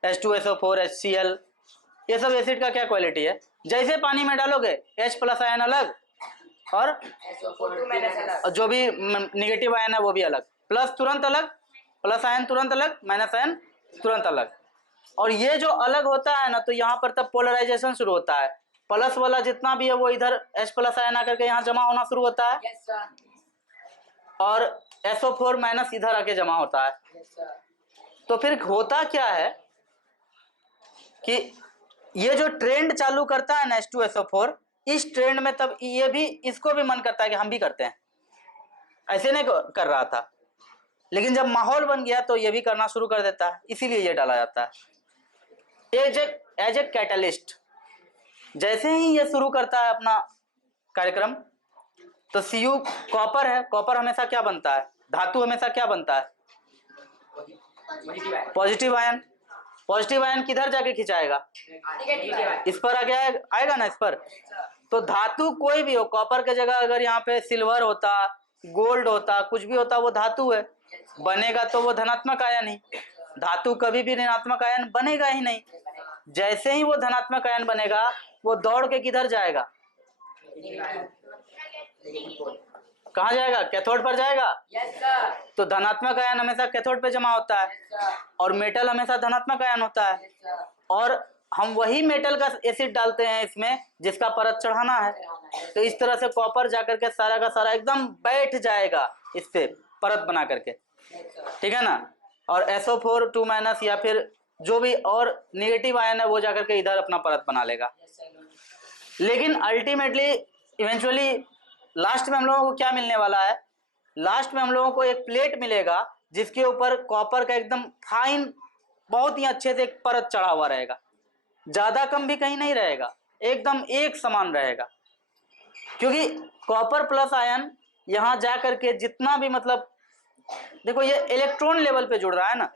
H2SO4, HCl, ये सब एसिड का क्या क्वालिटी है, जैसे पानी में डालोगे H+ आयन अलग और जो भी निगेटिव आयन है वो भी अलग, प्लस तुरंत अलग, प्लस आयन तुरंत अलग, माइनस आयन तुरंत अलग। और ये जो अलग होता है ना, तो यहाँ पर तब पोलराइजेशन शुरू होता है, प्लस वाला जितना भी है वो इधर H+ आयन आकर के यहाँ जमा होना शुरू होता है, और SO4- इधर आके जमा होता है। तो फिर होता क्या है कि ये जो ट्रेंड चालू करता है ना H2SO4, इस ट्रेंड में तब ये भी, इसको भी मन करता है कि हम भी करते हैं, ऐसे नहीं कर रहा था, लेकिन जब माहौल बन गया तो ये भी करना शुरू कर देता है, इसीलिए ये डाला जाता है एज ए कैटलिस्ट। जैसे ही ये शुरू करता है अपना कार्यक्रम तो Cu कॉपर है, कॉपर हमेशा क्या बनता है, धातु हमेशा क्या बनता है, पॉजिटिव आयन। पॉजिटिव आयन किधर जाके खिंचाएगा, इस पर आगे आएगा ना, इस पर। तो धातु कोई भी हो, कॉपर के जगह अगर यहाँ पे सिल्वर होता, गोल्ड होता, कुछ भी होता, वो धातु है, बनेगा तो वो धनात्मक आयन ही। धातु कभी भी ऋणात्मक आयन बनेगा ही नहीं। जैसे ही वो धनात्मक आयन बनेगा वो दौड़ के किधर जाएगा, कहाँ जाएगा, कैथोड पर जाएगा। तो धनात्मक आयन हमेशा कैथोड पे जमा होता है, और मेटल हमेशा धनात्मक आयन होता है, और हम वही मेटल का एसिड डालते हैं इसमें जिसका परत चढ़ाना है। तो इस तरह से कॉपर जाकर के सारा का सारा एकदम बैठ जाएगा इस पे परत बना करके, ठीक है ना। और SO4 2- या फिर जो भी और निगेटिव आयन है वो जाकर के इधर अपना परत बना लेगा। लेकिन अल्टीमेटली इवेंचुअली लास्ट में हम लोगों को क्या मिलने वाला है, लास्ट में हम लोगों को एक प्लेट मिलेगा जिसके ऊपर कॉपर का एकदम फाइन, बहुत ही अच्छे से एक परत चढ़ा हुआ रहेगा, ज्यादा कम भी कहीं नहीं रहेगा, एकदम एक समान रहेगा। क्योंकि कॉपर प्लस आयन यहां जा करके जितना भी, मतलब देखो ये इलेक्ट्रॉन लेवल पे जुड़ रहा है ना,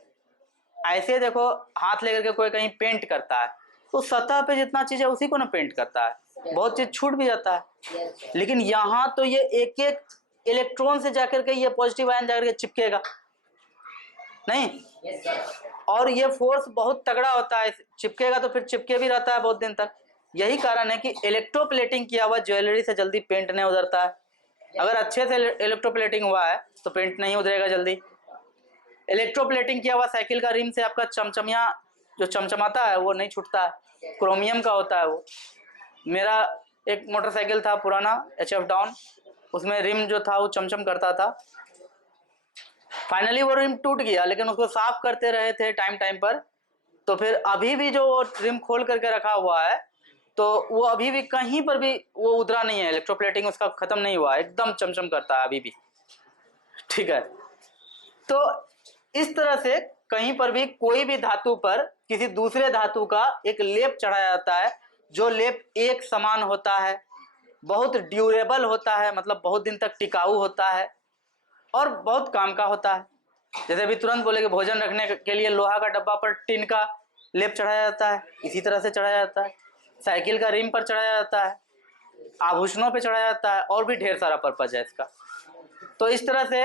ऐसे देखो हाथ लेकर के कोई कहीं पेंट करता है तो सतह पे जितना चीज है उसी को ना पेंट करता है, बहुत चीज छूट भी जाता है। लेकिन यहाँ तो ये एक एक इलेक्ट्रॉन से जाकर के ये पॉजिटिव आयन जाकर के चिपकेगा नहीं। और ये फोर्स बहुत तगड़ा होता है, चिपकेगा तो फिर चिपके भी रहता है बहुत दिन तक। यही कारण है कि इलेक्ट्रोप्लेटिंग किया हुआ ज्वेलरी से जल्दी पेंट नहीं उतरता है। अगर अच्छे से इलेक्ट्रोप्लेटिंग हुआ है तो पेंट नहीं उतरेगा जल्दी। इलेक्ट्रोप्लेटिंग किया हुआ साइकिल का रिम से आपका चमचमिया जो चमचमाता है वो नहीं छूटता है, क्रोमियम का होता है वो। मेरा एक मोटरसाइकिल था पुराना HF डाउन, उसमें रिम जो था वो चमचम करता था। फाइनली वो रिम टूट गया, लेकिन उसको साफ करते रहे थे टाइम टाइम पर, तो फिर अभी भी जो वो रिम खोल करके रखा हुआ है तो वो अभी भी कहीं पर भी वो उतरा नहीं है, इलेक्ट्रोप्लेटिंग उसका खत्म नहीं हुआ, एकदम चमचम करता है अभी भी। ठीक है, तो इस तरह से कहीं पर भी कोई भी धातु पर किसी दूसरे धातु का एक लेप चढ़ाया जाता है, जो लेप एक समान होता है, बहुत ड्यूरेबल होता है, मतलब बहुत दिन तक टिकाऊ होता है और बहुत काम का होता है। जैसे अभी तुरंत बोले कि भोजन रखने के लिए लोहा का डब्बा पर टिन का लेप चढ़ाया जाता है, इसी तरह से चढ़ाया जाता है। साइकिल का रिम पर चढ़ाया जाता है, आभूषणों पे चढ़ाया जाता है, और भी ढेर सारा पर्पज है इसका। तो इस तरह से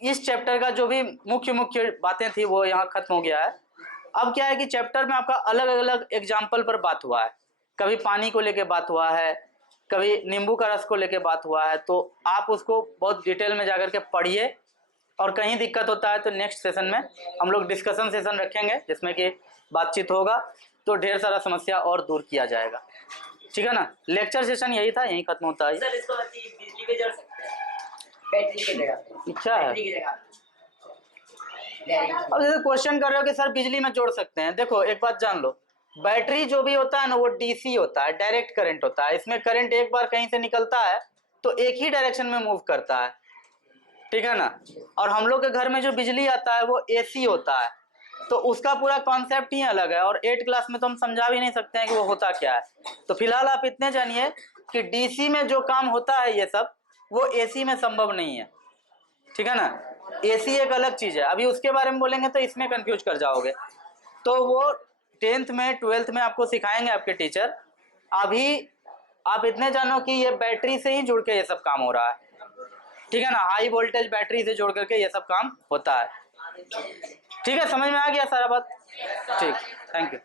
इस चैप्टर का जो भी मुख्य मुख्य बातें थी वो यहाँ खत्म हो गया है। अब क्या है कि चैप्टर में आपका अलग अलग एग्जाम्पल पर बात हुआ है, कभी पानी को लेके बात हुआ है, कभी नींबू का रस को लेके बात हुआ है। तो आप उसको बहुत डिटेल में जाकर के पढ़िए, और कहीं दिक्कत होता है तो नेक्स्ट सेशन में हम लोग डिस्कशन सेशन रखेंगे जिसमें कि बातचीत होगा, तो ढेर सारा समस्या और दूर किया जाएगा। ठीक है ना, लेक्चर सेशन यही था, यही खत्म होता है। सर इसको बिजली पे जड़ सकते हैं, बैटरी की जगह। इच्छा है। बैटरी की जगह। अब जैसे क्वेश्चन कर रहे हो कि सर बिजली में जोड़ सकते हैं, देखो एक बात जान लो, बैटरी जो भी होता है ना वो डीसी होता है, डायरेक्ट करंट होता है। इसमें करंट एक बार कहीं से निकलता है तो एक ही डायरेक्शन में मूव करता है, ठीक है ना। और हम लोग के घर में जो बिजली आता है वो एसी होता है, तो उसका पूरा कॉन्सेप्ट ही अलग है, और 8 क्लास में तो हम समझा भी नहीं सकते हैं कि वो होता क्या है। तो फिलहाल आप इतने जानिए कि डीसी में जो काम होता है ये सब, वो एसी में संभव नहीं है, ठीक है ना। एसी एक अलग चीज है, अभी उसके बारे में बोलेंगे तो इसमें कंफ्यूज कर जाओगे। तो वो 10th में 12th में आपको सिखाएंगे आपके टीचर। अभी आप इतने जानो कि ये बैटरी से ही जुड़ के ये सब काम हो रहा है, ठीक है ना। हाई वोल्टेज बैटरी से जोड़ करके ये सब काम होता है। ठीक है, समझ में आ गया सारा बात? ठीक, थैंक यू।